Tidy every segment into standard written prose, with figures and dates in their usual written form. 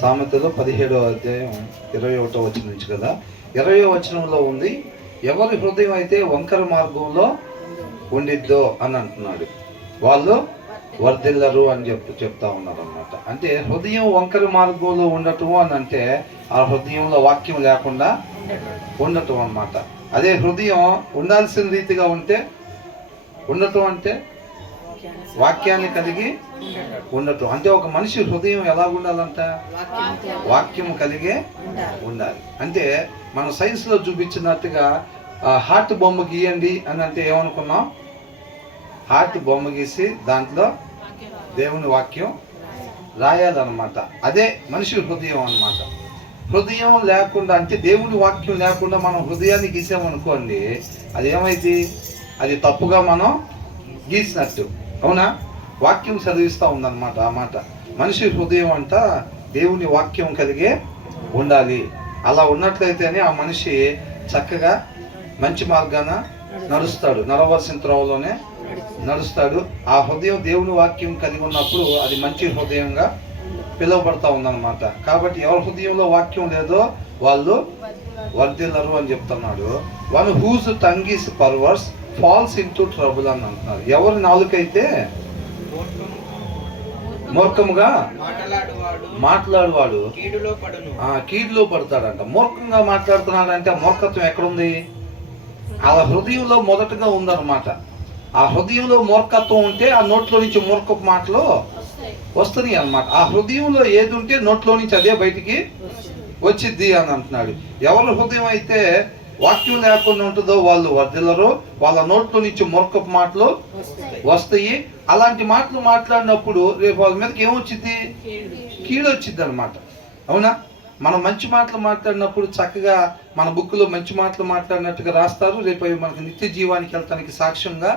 సామెతలో 17వ అధ్యాయం 21వ వచనం నుంచి కదా, 20వ వచనంలో ఉంది, ఎవరి హృదయం అయితే వంకర మార్గంలో ఉండిద్దో అని అంటున్నాడు, వాళ్ళు వర్ధిల్లరు అని చెప్తా ఉన్నారు అన్నమాట. అంటే హృదయం వంకర మార్గంలో ఉండటం అని అంటే ఆ హృదయంలో వాక్యం లేకుండా ఉండటం అన్నమాట. అదే హృదయం ఉండాల్సిన రీతిగా ఉంటే, ఉండటం అంటే వాక్యాన్ని కలిగి ఉండటం. అంటే ఒక మనిషి హృదయం ఎలా ఉండాలంట? వాక్యం కలిగే ఉండాలి. అంటే మనం సైన్స్లో చూపించినట్టుగా హార్ట్ బొమ్మ గీయండి అని అంటే ఏమనుకున్నాం? హార్ట్ బొమ్మ గీసి దాంట్లో దేవుని వాక్యం రాయాలన్నమాట. అదే మనిషి హృదయం అన్నమాట. హృదయం లేకుండా, అంటే దేవుని వాక్యం లేకుండా మనం హృదయాన్ని గీసామనుకోండి, అది ఏమైంది? అది తప్పుగా మనం గీసినట్టు. అవునా? వాక్యం చదివిస్తూ ఉందన్నమాట ఆ మాట. మనిషి హృదయం అంట దేవుని వాక్యం కలిగే ఉండాలి. అలా ఉన్నట్లయితేనే ఆ మనిషి చక్కగా మంచి మార్గాన నడుస్తాడు, నడవలసిన త్రోవలోనే నడుస్తాడు. ఆ హృదయం దేవుని వాక్యం కలిగి ఉన్నప్పుడు అది మంచి హృదయంగా పిలువబడతా ఉందన్నమాట. కాబట్టి ఎవరి హృదయంలో వాక్యం లేదో వాళ్ళు వర్ధిల్లరు అని చెప్తున్నాడు. One whose tongue is perverse falls into trouble అని అంటున్నారు. ఎవరి నాలుకైతే మూర్ఖముగా మాట్లాడువాడు కీడులో పడతాడంట. మూర్ఖంగా మాట్లాడుతున్నాడంటే మూర్ఖత్వం ఎక్కడుంది? ఆ హృదయంలో మొదటగా ఉందన్నమాట. ఆ హృదయంలో మూర్ఖత్వం ఉంటే ఆ నోట్లో నుంచి మూర్ఖపు మాటలు వస్తుంది అన్నమాట. ఆ హృదయంలో ఏది ఉంటే నోట్లో నుంచి అదే బయటికి వచ్చిద్ది అని అంటున్నాడు. ఎవరి హృదయం అయితే వాక్యం లేకుండా ఉంటుందో వాళ్ళు వర్ధిల్లరు, వాళ్ళ నోట్లో నుంచి మూర్ఖపు మాటలు వస్తాయి. అలాంటి మాటలు మాట్లాడినప్పుడు రేపు వాళ్ళ మీదకి ఏమొచ్చింది? కీడు వచ్చింది అనమాట. అవునా? మనం మంచి మాటలు మాట్లాడినప్పుడు చక్కగా మన బుక్లో మంచి మాటలు మాట్లాడినట్టుగా రాస్తారు. రేపు అవి మనకు నిత్య జీవానికి వెళ్తానికి సాక్ష్యంగా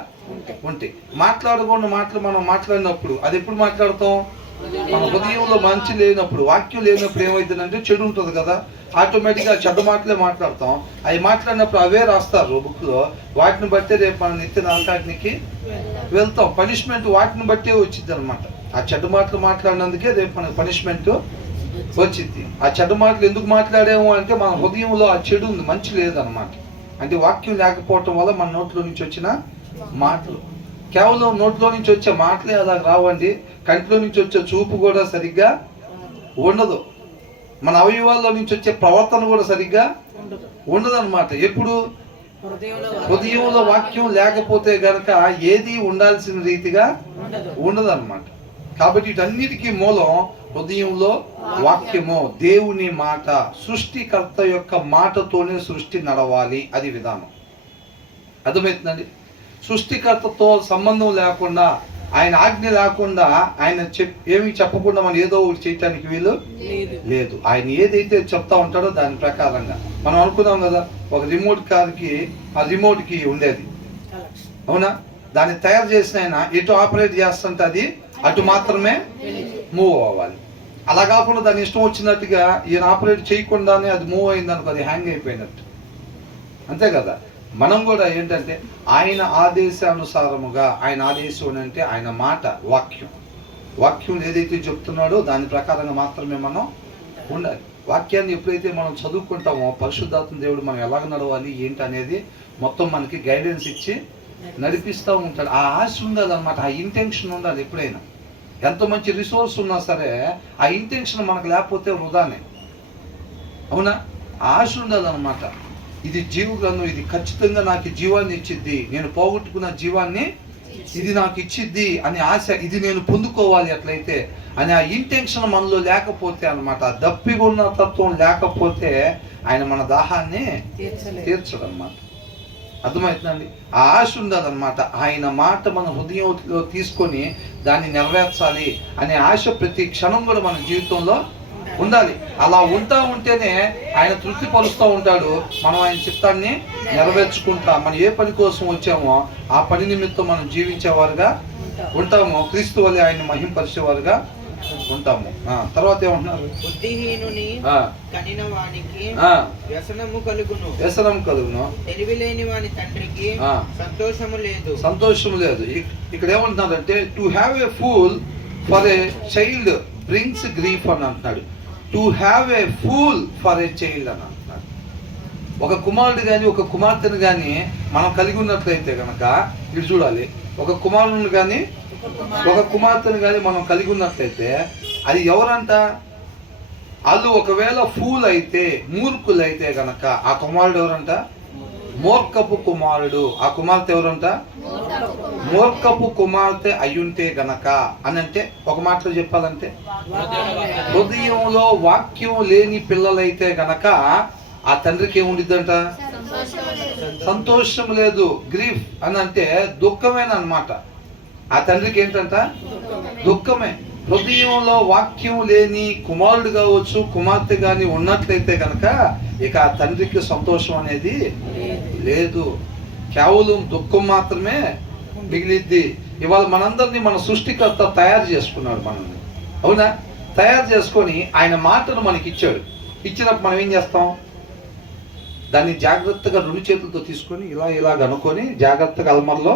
ఉంటాయి. మాట్లాడకుండా మాటలు మనం మాట్లాడినప్పుడు అది ఎప్పుడు మాట్లాడతాం? మన హృదయంలో మంచి లేనప్పుడు, వాక్యం లేనప్పుడు ఏమవుతుందంటే చెడు ఉంటుంది కదా, ఆటోమేటిక్గా చెడ్డ మాటలే మాట్లాడతాం. అవి మాట్లాడినప్పుడు అవే రాస్తారు బుక్లో. వాటిని బట్టే రేపు మన నిత్య నరకాగ్నికి వెళ్తాం. పనిష్మెంట్ వాటిని బట్టే వచ్చింది అనమాట. ఆ చెడ్డ మాటలు మాట్లాడినందుకే రేపు మనకు పనిష్మెంట్ వచ్చింది. ఆ చెడ్డ మాటలు ఎందుకు మాట్లాడాము అంటే మన హృదయంలో ఆ చెడు ఉంది, మంచి లేదనమాట. అంటే వాక్యం లేకపోవటం వల్ల మన నోట్లో నుంచి వచ్చిన మాటలు, కేవలం నోట్లో నుంచి వచ్చే మాటలే అలా రావండి, కంటిలో నుంచి వచ్చే చూపు కూడా సరిగ్గా ఉండదు, మన అవయవాల్లో నుంచి వచ్చే ప్రవర్తన కూడా సరిగ్గా ఉండదు అనమాట. ఎప్పుడు హృదయంలో వాక్యం లేకపోతే గనక ఏది ఉండాల్సిన రీతిగా ఉండదు అనమాట. కాబట్టి వీటన్నిటికీ మూలం హృదయంలో వాక్యము, దేవుని మాట. సృష్టికర్త యొక్క మాటతోనే సృష్టి నడవాలి, అది విధానం. అర్థమవుతుందండి? సృష్టికర్తతో సంబంధం లేకుండా, ఆయన ఆజ్ఞ లేకుండా, ఆయన ఏమి చెప్పకుండా మనం ఏదో ఒకటి చేయటానికి వీలు లేదు. ఆయన ఏదైతే చెప్తా ఉంటాడో దాని ప్రకారంగా. మనం అనుకున్నాం కదా, ఒక రిమోట్ కార్కి ఆ రిమోట్కి ఉండేది, అవునా? దాన్ని తయారు చేసిన ఆయన ఎటు ఆపరేట్ చేస్తుంటే అది అటు మాత్రమే మూవ్ అవ్వాలి. అలా కాకుండా దాని ఇష్టం వచ్చినట్టుగా ఈయన ఆపరేట్ చేయకుండానే అది మూవ్ అయిందనుకో, అది హ్యాంగ్ అయిపోయినట్టు. అంతే కదా? మనం కూడా ఏంటంటే ఆయన ఆదేశానుసారముగా, ఆయన ఆదేశం అంటే ఆయన మాట, వాక్యం ఏదైతే చెప్తున్నాడో దాని ప్రకారంగా మాత్రమే మనం ఉండాలి. వాక్యాన్ని ఎప్పుడైతే మనం చదువుకుంటామో పరిశుద్ధాత్మ దేవుడు మనం ఎలాగ నడవాలి ఏంటి అనేది మొత్తం మనకి గైడెన్స్ ఇచ్చి నడిపిస్తూ ఉంటాడు. ఆ ఆశ ఉండాలన్నమాట, ఆ ఇంటెన్షన్ ఉండాలి. ఎప్పుడైనా ఎంత మంచి రిసోర్స్ ఉన్నా సరే ఆ ఇంటెన్షన్ మనకు లేకపోతే వృధానే. అవునా? ఆశ ఉండాలన్నమాట. ఇది జీవగ్రంథం, ఇది ఖచ్చితంగా నాకు జీవాన్ని ఇచ్చిద్ది, నేను పోగొట్టుకున్న జీవాన్ని ఇది నాకు ఇచ్చిద్ది అనే ఆశ, ఇది నేను పొందుకోవాలి ఎట్లయితే అని ఆ ఇంటెన్షన్ మనలో లేకపోతే అనమాట, దప్పిగొన్న తత్వం లేకపోతే ఆయన మన దాహాన్ని తీర్చడు అనమాట. అర్థమవుతుందండి? ఆ ఆశ ఉండదన్నమాట. ఆయన మాట మన హృదయంలో తీసుకొని దాన్ని నెరవేర్చాలి అనే ఆశ ప్రతి క్షణం కూడా మన జీవితంలో ఉండాలి. అలా ఉంటా ఉంటేనే ఆయన తృప్తిపరుస్తూ ఉంటాడు. మనం ఆయన చిత్తాన్ని నెరవేర్చుకుంటా, మనం ఏ పని కోసం వచ్చామో ఆ పని నిమిత్తం మనం జీవించేవారుగా ఉంటాము. క్రీస్తు వల్లే ఆయన్ని మహింపరిచేవారుగా ఉంటాము. తర్వాత ఏమంటున్నారు? బుద్ధిహీనుని కనిన వానికి వ్యసనము కలుగును, తెలివిలేని వాని తండ్రికి సంతోషము లేదు. ఇక్కడ ఏమంటున్నారంటే to have a pool for a child brings grief అని అంటున్నాడు. To have a pool for a child అని అంటున్నాడు. ఒక కుమారుడు కానీ ఒక కుమార్తెను కానీ మనం కలిగి ఉన్నట్లయితే కనుక ఇటు చూడాలి, ఒక కుమారుని కానీ ఒక కుమార్తెను కానీ మనం కలిగి ఉన్నట్లయితే అది ఎవరంట? వాళ్ళు ఒకవేళ ఫూల్ అయితే, మూర్ఖులైతే గనక ఆ కుమారుడు ఎవరంట? మూర్ఖపు కుమారుడు. ఆ కుమార్తె ఎవరంట? మూర్ఖపు కుమార్తె అయ్యుంటే గనక అని అంటే ఒక మాటలో చెప్పాలంటే హృదయంలో వాక్యం లేని పిల్లలైతే గనక ఆ తండ్రికి ఏముండిద్దంట? సంతోషం లేదు. గ్రీఫ్ అని అంటే దుఃఖమేనమాట. ఆ తండ్రికి ఏంటంట? దుఃఖమే. హృదయంలో వాక్యం లేని కుమారుడు కావచ్చు, కుమార్తె కానీ ఉన్నట్లయితే కనుక ఇక ఆ తండ్రికి సంతోషం అనేది లేదు. కేవలం దుఃఖం మాత్రమే మిగిలిద్ది. ఇవాళ మనందరినీ మన సృష్టికర్త తయారు చేసుకున్నాడు మనల్ని, అవునా? తయారు చేసుకొని ఆయన మాటను మనకి ఇచ్చాడు. ఇచ్చినప్పుడు మనం ఏం చేస్తాం? దాన్ని జాగ్రత్తగా 2 చేతులతో తీసుకొని ఇలా అనుకొని జాగ్రత్తగా అల్మర్లో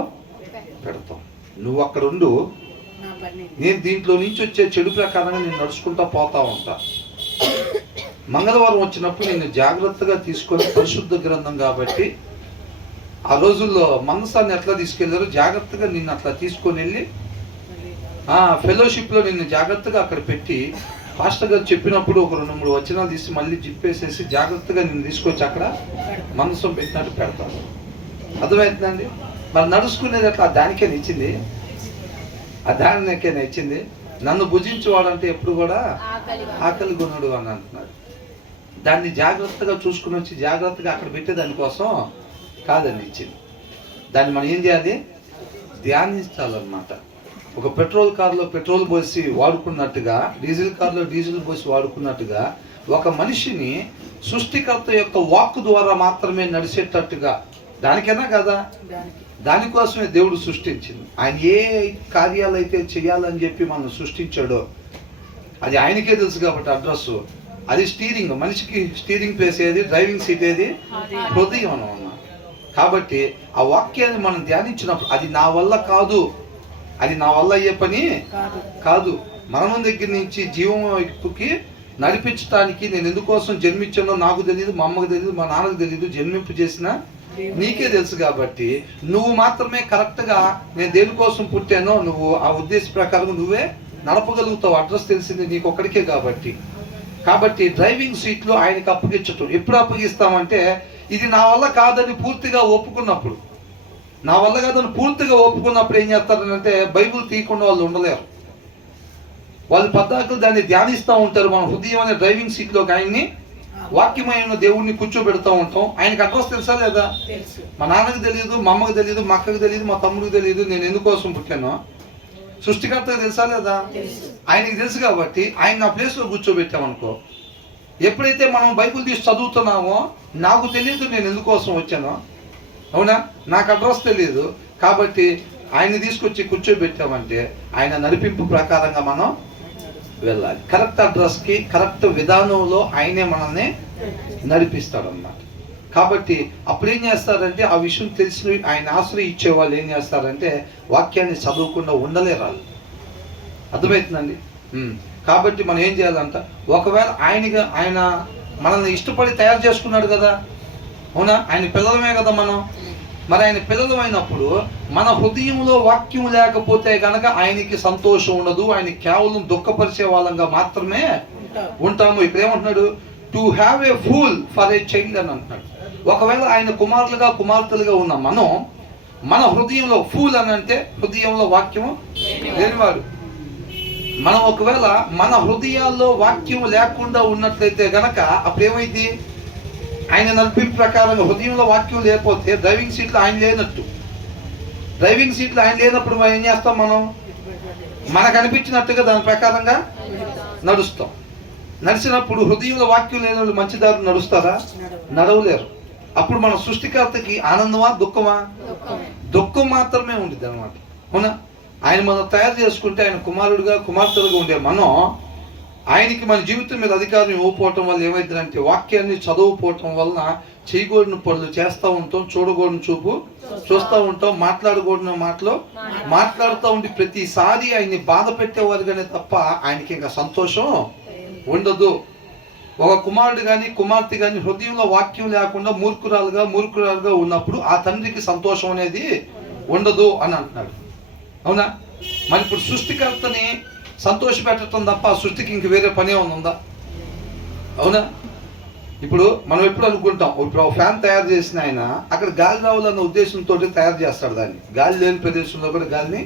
పెడతాం. నువ్వు అక్కడ ఉండు, నేను దీంట్లో నుంచి వచ్చే చెడు ప్రకారంగా నేను నడుచుకుంటా పోతా ఉంటా. మంగళవారం వచ్చినప్పుడు నేను జాగ్రత్తగా తీసుకొని, పరిశుద్ధ గ్రంథం కాబట్టి ఆ రోజుల్లో మనసాన్ని ఎట్లా తీసుకెళ్లారో జాగ్రత్తగా నిన్ను అట్లా తీసుకొని వెళ్ళి ఫెలోషిప్లో నిన్ను జాగ్రత్తగా అక్కడ పెట్టి, పాస్టర్ గారు చెప్పినప్పుడు ఒక 2-3 వచనాలు తీసి మళ్ళీ జిప్పేసేసి జాగ్రత్తగా నిన్ను తీసుకొచ్చి అక్కడ మనసం పెట్టినట్టు పెడతాను. అర్థమవుతుందండి? మరి నడుచుకునేది అట్లా దానికే నచ్చింది, ఆ దానికే నచ్చింది. నన్ను భుజించేవాడంటే ఎప్పుడు కూడా ఆకలి కొనుడు అని అంటున్నాడు. దాన్ని జాగ్రత్తగా చూసుకుని వచ్చి జాగ్రత్తగా అక్కడ పెట్టే దానికోసం కాదని ఇచ్చింది. దాన్ని మనం ఏం చేయాలి? ధ్యానించాలన్నమాట. ఒక పెట్రోల్ కార్లో పెట్రోల్ పోసి వాడుకున్నట్టుగా, డీజిల్ కార్లో డీజిల్ పోసి వాడుకున్నట్టుగా ఒక మనిషిని సృష్టికర్త యొక్క వాక్కు ద్వారా మాత్రమే నడిచేటట్టుగా, దానికైనా కదా, దానికోసమే దేవుడు సృష్టించింది. ఆయన ఏ కార్యాలు అయితే చేయాలని చెప్పి మనం సృష్టించాడో అది ఆయనకే తెలుసు. కాబట్టి అడ్రస్ అది స్టీరింగ్, మనిషికి స్టీరింగ్ ప్లేస్ ఏది? డ్రైవింగ్ సీట్ ఏది? హృదయం అన్నమాట. కాబట్టి ఆ వాక్యాన్ని మనం ధ్యానించినప్పుడు అది నా వల్ల కాదు, అది నా వల్ల అయ్యే పని కాదు. మరణం దగ్గర నుంచి జీవం వైపుకి నడిపించడానికి నేను ఎందుకోసం జన్మించానో నాకు తెలియదు, మా అమ్మకు తెలియదు, మా నాన్నకు తెలియదు. జన్మింపు చేసిన నీకే తెలుసు. కాబట్టి నువ్వు మాత్రమే కరెక్ట్గా నేను దేనికోసం పుట్టానో నువ్వు ఆ ఉద్దేశ ప్రకారం నువ్వే నడపగలుగుతావు. అడ్రస్ తెలిసింది నీకు ఒక్కడికే. కాబట్టి డ్రైవింగ్ సీట్లో ఆయనకి అప్పగించటం. ఎప్పుడు అప్పగిస్తామంటే ఇది నా వల్ల కాదని పూర్తిగా ఒప్పుకున్నప్పుడు. నా వల్ల కాదని పూర్తిగా ఒప్పుకున్నప్పుడు ఏం చేస్తారంటే బైబుల్ తీయకుండా వాళ్ళు ఉండలేరు. వాళ్ళు పద్దాకులు దాన్ని ధ్యానిస్తూ ఉంటారు. మన హృదయం అనే డ్రైవింగ్ సీట్లోకి ఆయన్ని, వాక్యమైన దేవుడిని కూర్చోబెడతా ఉంటాం. ఆయనకు అడ్రస్ తెలుసా లేదా? మా నాన్నకు తెలియదు, మా అమ్మకు తెలియదు, మా అక్కకు తెలియదు, మా తమ్ముడికి తెలియదు నేను ఎందుకోసం పుట్టానో. సృష్టికర్తకు తెలుసా లేదా? ఆయనకి తెలుసు. కాబట్టి ఆయన నా ప్లేస్లో కూర్చోబెట్టామనుకో, ఎప్పుడైతే మనం బైబుల్ తీసి చదువుతున్నామో నాకు తెలియదు నేను ఎందుకోసం వచ్చానో, అవునా? నాకు అడ్రస్ తెలియదు. కాబట్టి ఆయన్ని తీసుకొచ్చి కూర్చోబెట్టామంటే ఆయన నడిపింపు ప్రకారంగా మనం వెళ్ళాలి. కరెక్ట్ అడ్రస్కి కరెక్ట్ విధానంలో ఆయనే మనల్ని నడిపిస్తాడు అన్నమాట. కాబట్టి అప్పుడు ఏం చేస్తారంటే ఆ విషయం తెలిసి ఆయన ఆశ్రయించే వాళ్ళు ఏం చేస్తారంటే వాక్యాన్ని చదవకుండా ఉండలేరు. అర్థమవుతుందండి? కాబట్టి మనం ఏం చేయాలంట? ఒకవేళ ఆయన మనల్ని ఇష్టపడి తయారు చేసుకున్నాడు కదా, అవునా? ఆయన పిల్లలమే కదా మనం. మరి ఆయన పిల్లలు అయినప్పుడు మన హృదయంలో వాక్యం లేకపోతే కనుక ఆయనకి సంతోషం ఉండదు. ఆయన కేవలం దుఃఖపరిచే వాళ్ళంగా మాత్రమే ఉంటాము. ఇక్కడ ఏమంటున్నాడు? To have a pool for a child అని అంటున్నాడు. ఒకవేళ ఆయన కుమారులుగా కుమార్తెలుగా ఉన్న మనం, మన హృదయంలో ఫూల్ అని అంటే హృదయంలో వాక్యము లేనివాడు. మనం ఒకవేళ మన హృదయాల్లో వాక్యం లేకుండా ఉన్నట్లయితే గనక అప్పుడు ఏమైంది? ఆయన నడిపింపు ప్రకారంగా హృదయంలో వాక్యం లేకపోతే డ్రైవింగ్ సీట్లో ఆయన లేనట్టు. డ్రైవింగ్ సీట్లో ఆయన లేనప్పుడు మనం ఏం చేస్తాం? మనం మనకు అనిపించినట్టుగా దాని ప్రకారంగా నడుస్తాం. నడిచినప్పుడు హృదయంలో వాక్యం లేని వాళ్ళు మంచి దారులు నడుస్తారా? నడవలేరు. అప్పుడు మన సృష్టికర్తకి ఆనందమా దుఃఖమా? దుఃఖం మాత్రమే ఉంటుంది అనమాట. అవునా? ఆయన మనం తయారు చేసుకుంటే ఆయన కుమారుడుగా కుమార్తెలుగా ఉండే మనం ఆయనకి మన జీవితం మీద అధికారం ఇవ్వకపోవటం వల్ల ఏమైందంటే వాక్యాన్ని చదవకపోవటం వలన చేయకూడని పనులు చేస్తూ ఉంటాం, చూడకూడని చూపు చూస్తూ ఉంటాం, మాట్లాడకూడని మాటలు మాట్లాడుతూ ఉండి ప్రతిసారి ఆయన్ని బాధ పెట్టేవారుగానే తప్ప ఆయనకి ఇంకా సంతోషం ఉండదు. ఒక కుమారుడు కానీ కుమార్తె కానీ హృదయంలో వాక్యం లేకుండా మూర్ఖురాలుగా ఉన్నప్పుడు ఆ తండ్రికి సంతోషం అనేది ఉండదు అని అంటున్నాడు. అవునా? మరి ఇప్పుడు సృష్టికర్తని సంతోష పెట్టడం తప్ప ఆ సృష్టికి ఇంక వేరే పని ఏమైనా ఉందా? అవునా? ఇప్పుడు మనం ఎప్పుడు అనుకుంటాం, ఇప్పుడు ఫ్యాన్ తయారు చేసిన ఆయన అక్కడ గాలి రావాలన్న ఉద్దేశంతో తయారు చేస్తాడు దాన్ని. గాలి లేని ప్రదేశంలో కూడా గాలిని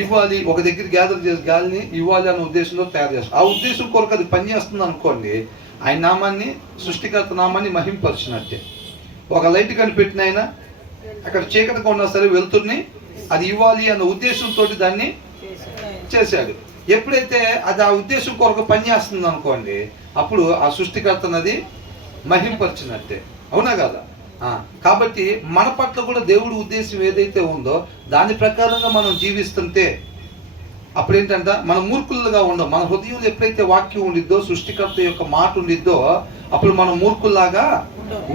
ఇవ్వాలి, ఒక దగ్గర గ్యాదర్ చేసి గాలిని ఇవ్వాలి అన్న ఉద్దేశంలో తయారు చేస్తాడు. ఆ ఉద్దేశం కొరకు అది పనిచేస్తుంది అనుకోండి, ఆయన నామాన్ని, సృష్టికర్త నామాన్ని మహింపరిచినట్టే. ఒక లైట్ కనిపెట్టిన ఆయన అక్కడ చీకటిగా ఉన్నా సరే వెలుతురుని అది ఇవ్వాలి అన్న ఉద్దేశంతో దాన్ని చేశాడు. ఎప్పుడైతే అది ఆ ఉద్దేశం కొరకు పనిచేస్తుంది అనుకోండి, అప్పుడు ఆ సృష్టికర్తనది మహింపరిచినట్టే. అవునా కదా? కాబట్టి మన పట్ల కూడా దేవుడి ఉద్దేశం ఏదైతే ఉందో దాని ప్రకారంగా మనం జీవిస్తుంటే అప్పుడు ఏంటంటే మనం మూర్ఖులుగా ఉండం. మన హృదయంలో ఎప్పుడైతే వాక్యం ఉండిద్దో, సృష్టికర్త యొక్క మాట ఉండిద్దో, అప్పుడు మనం మూర్ఖుల్లాగా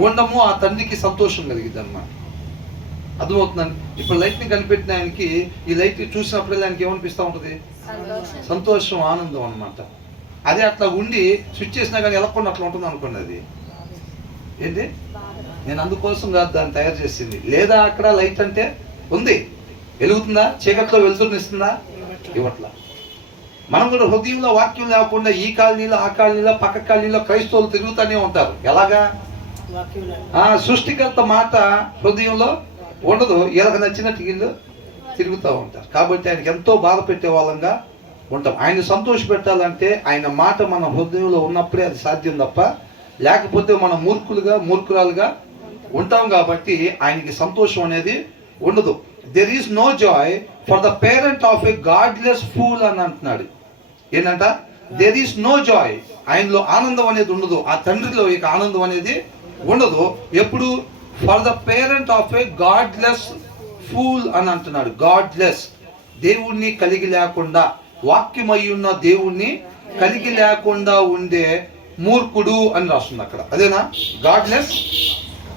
ఉండము. ఆ తండ్రికి సంతోషం కలిగిద్ది అన్నమాట. అర్థమవుతుందండి? ఇప్పుడు లైట్ని కనిపెట్టిన ఆయనకి ఈ లైట్ చూసినప్పుడు ఆయనకి ఏమనిపిస్తూ ఉంటుంది? సంతోషం, ఆనందం అన్నమాట. అదే అట్లా ఉండి స్విచ్ చేసినా కానీ వెళ్ళకుండా అట్లా ఉంటుంది అనుకోండి. అది ఏంటి, నేను అందుకోసం కాదు దాన్ని తయారు చేసింది. లేదా అక్కడ లైట్ అంటే ఉంది, వెలుగుతుందా? చీకట్లో వెలుతురునిస్తుందా? ఇవ్వట్లా. మనం కూడా హృదయంలో వాక్యం లేకుండా ఈ కాలనీలో ఆ కాలనీలో పక్క కాలనీలో క్రైస్తవులు తిరుగుతూనే ఉంటారు. ఎలాగా? సృష్టికర్త మాట హృదయంలో ఉండదు, వీళ్ళకి నచ్చినట్టు వీళ్ళు తిరుగుతూ ఉంటారు. కాబట్టి ఆయనకి ఎంతో బాధ పెట్టే వాళ్ళంగా ఉంటాం. ఆయన సంతోష పెట్టాలంటే ఆయన మాట మన హృదయంలో ఉన్నప్పుడే అది సాధ్యం తప్ప లేకపోతే మనం మూర్ఖురాలుగా ఉంటాం. కాబట్టి ఆయనకి సంతోషం అనేది ఉండదు. There is no joy for the parent of a godless fool అని అంటున్నాడు. ఏంటంట? There is no joy. ఆయనలో ఆనందం అనేది ఉండదు, ఆ తండ్రిలో ఇక ఆనందం అనేది ఉండదు. ఎప్పుడు? For the parent of a godless fool అని అంటున్నాడు. గాడ్లెస్, దేవుణ్ణి కలిగి లేకుండా, వాక్యమై ఉన్న దేవుణ్ణి కలిగి లేకుండా ఉండే మూర్ఖుడు అని రాస్తుంది అక్కడ. అదేనా? గాడ్లెస్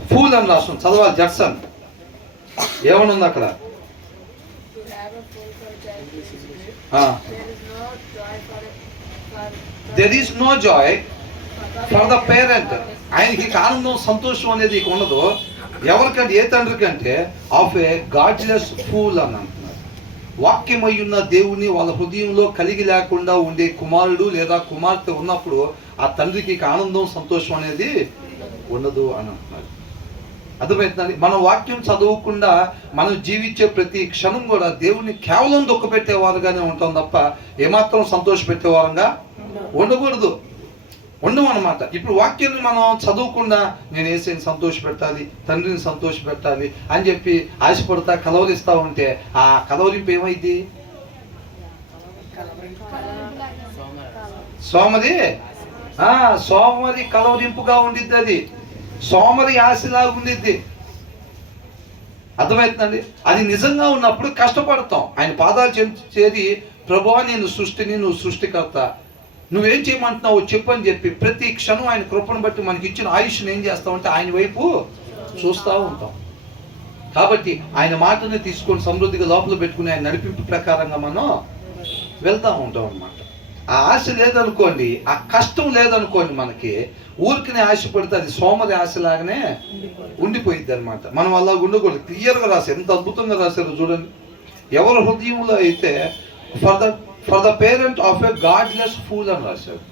ఫూల్ అని రాస్తుంది. చదవాలి జడ్సన్. ఏమని ఉంది అక్కడ? There is no joy for the parent. ఆయనకి ఆనందం సంతోషం అనేది ఇక ఉండదు. ఎవరికంటే? ఏ తండ్రి కంటే? ఆఫ్ ఏ గాడ్లెస్ ఫూల్ అని అంటున్నారు. వాక్యమై ఉన్న దేవుని వాళ్ళ హృదయంలో కలిగి లేకుండా ఉండే కుమారుడు లేదా కుమార్తె ఉన్నప్పుడు ఆ తండ్రికి ఆనందం సంతోషం అనేది ఉండదు అని అంటున్నారు. అర్థమవుతుందండి? మనం వాక్యం చదవకుండా మనం జీవించే ప్రతి క్షణం కూడా దేవుని కేవలం దుఃఖపెట్టేవారుగానే ఉంటాం తప్ప ఏమాత్రం సంతోష పెట్టేవారంగా ఉండకూడదు, ఉండవు అన్నమాట. ఇప్పుడు వాక్యాన్ని మనం చదవకుండా నేను యేసుని సంతోష పెట్టాలి, తండ్రిని సంతోష పెట్టాలి అని చెప్పి ఆశపడతా కలవరిస్తూ ఉంటే ఆ కలవరింపు ఏమైంది? సోమరి కలవరింపుగా ఉండిద్ది. అది సోమరి ఆశలాగా ఉండిద్ది. అర్థమవుతుందండి? అది నిజంగా ఉన్నప్పుడు కష్టపడతాం. ఆయన పాదాలు చేరి ప్రభువా నేను సృష్టిని, నువ్వు సృష్టికర్త, నువ్వేం చేయమంటున్నావు చెప్పని చెప్పి ప్రతి క్షణం ఆయన కృపను బట్టి మనకి ఇచ్చిన ఆయుష్ని ఏం చేస్తామంటే ఆయన వైపు చూస్తూ ఉంటాం. కాబట్టి ఆయన మాటని తీసుకొని సమృద్ధిగా లోపల పెట్టుకుని ఆయన నడిపింపు ప్రకారంగా మనం వెళ్తూ ఉంటాం అన్నమాట. ఆ ఆశ లేదనుకోండి, ఆ కష్టం లేదనుకోండి, మనకి ఊరికినే ఆశపడితే అది సోమరి ఆశలాగానే ఉండిపోయిద్ది అనమాట. మనం అలా ఉండకూడదు. క్లియర్గా రాశారు, ఎంత అద్భుతంగా రాశారు చూడండి. ఎవరి హృదయంలో అయితే for the parent of a godless fool అని రాశాడు.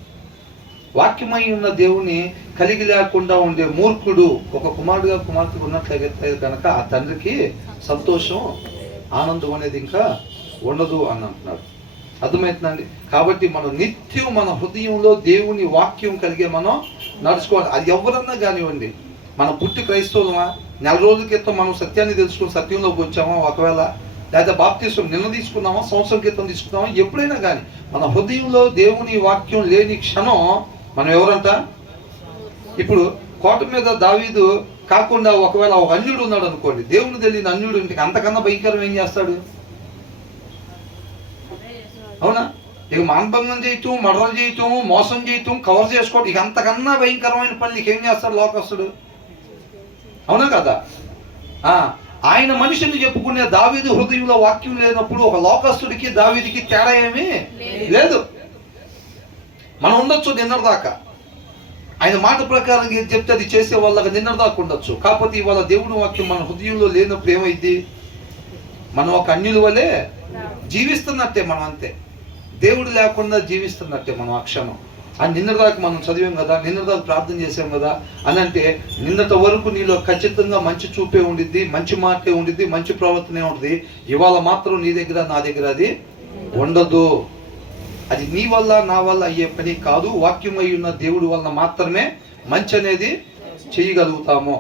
వాక్యమై ఉన్న దేవుని కలిగి లేకుండా ఉండే మూర్ఖుడు ఒక కుమారుడుగా కుమార్తె ఉన్నట్లయితే కనుక ఆ తండ్రికి సంతోషం ఆనందం అనేది ఇంకా ఉండదు అని అంటున్నాడు. అర్థమవుతుందండి? కాబట్టి మనం నిత్యం మన హృదయంలో దేవుని వాక్యం కలిగే మనం నడుచుకోవాలి. అది ఎవరన్నా కానివ్వండి. మనం పుట్టి క్రైస్తవులమా, నెల రోజుల క్రితం మనం సత్యాన్ని తెలుసుకుని సత్యంలోకి వచ్చామా, ఒకవేళ లేదా బాప్తిసం నిన్న తీసుకున్నామా, సంవత్సరం క్రితం తీసుకున్నామా, ఎప్పుడైనా కానీ మన హృదయంలో దేవుని వాక్యం లేని క్షణం మనం ఎవరంట? ఇప్పుడు కోట మీద దావీదు కాకుండా ఒకవేళ ఒక అన్యుడు ఉన్నాడు అనుకోండి, దేవుని తెలియని అన్యుడు ఇంటికి అంతకన్నా భయంకరం ఏం చేస్తాడు? అవునా? ఇక మానభంగం చేయటం, మర్డర్ చేయటం, మోసం చేయటం, కవర్ చేసుకోవటం, ఇక అంతకన్నా భయంకరమైన పనులు ఏం చేస్తాడు లోకస్తుడు? అవునా కదా? ఆయన మనిషిని చెప్పుకునే దావీదు హృదయంలో వాక్యం లేనప్పుడు ఒక లోకస్తుడికి దావీదికి తేడా ఏమీ లేదు. మనం ఉండొచ్చు నిన్నటిదాకా, ఆయన మాట ప్రకారం ఏది చెప్తే అది చేసే వాళ్ళగా నిన్న దాకా ఉండొచ్చు. కాకపోతే ఇవాళ దేవుని వాక్యం మన హృదయంలో లేనప్పుడు ఏమైంది? మనం ఒక అన్యుల వలె జీవిస్తున్నట్టే, మనం అంతే. దేవుడు లేకుండా జీవిస్తున్నట్టే మనం అక్షమం. అని నిన్నదాకా మనం చదివాం కదా, నిన్నదాకా ప్రార్థన చేసాం కదా అని అంటే, నిన్నటి వరకు నీలో ఖచ్చితంగా మంచి చూపే ఉండిద్ది, మంచి మాటే ఉండిద్ది, మంచి ప్రవర్తనే ఉంటుంది. ఇవాళ మాత్రం నీ దగ్గర నా దగ్గర అది ఉండదు. అది నీ వల్ల నా వల్ల అయ్యే పని కాదు. వాక్యం అయి ఉన్న దేవుడి వలన మాత్రమే మంచి అనేది చేయగలుగుతాము.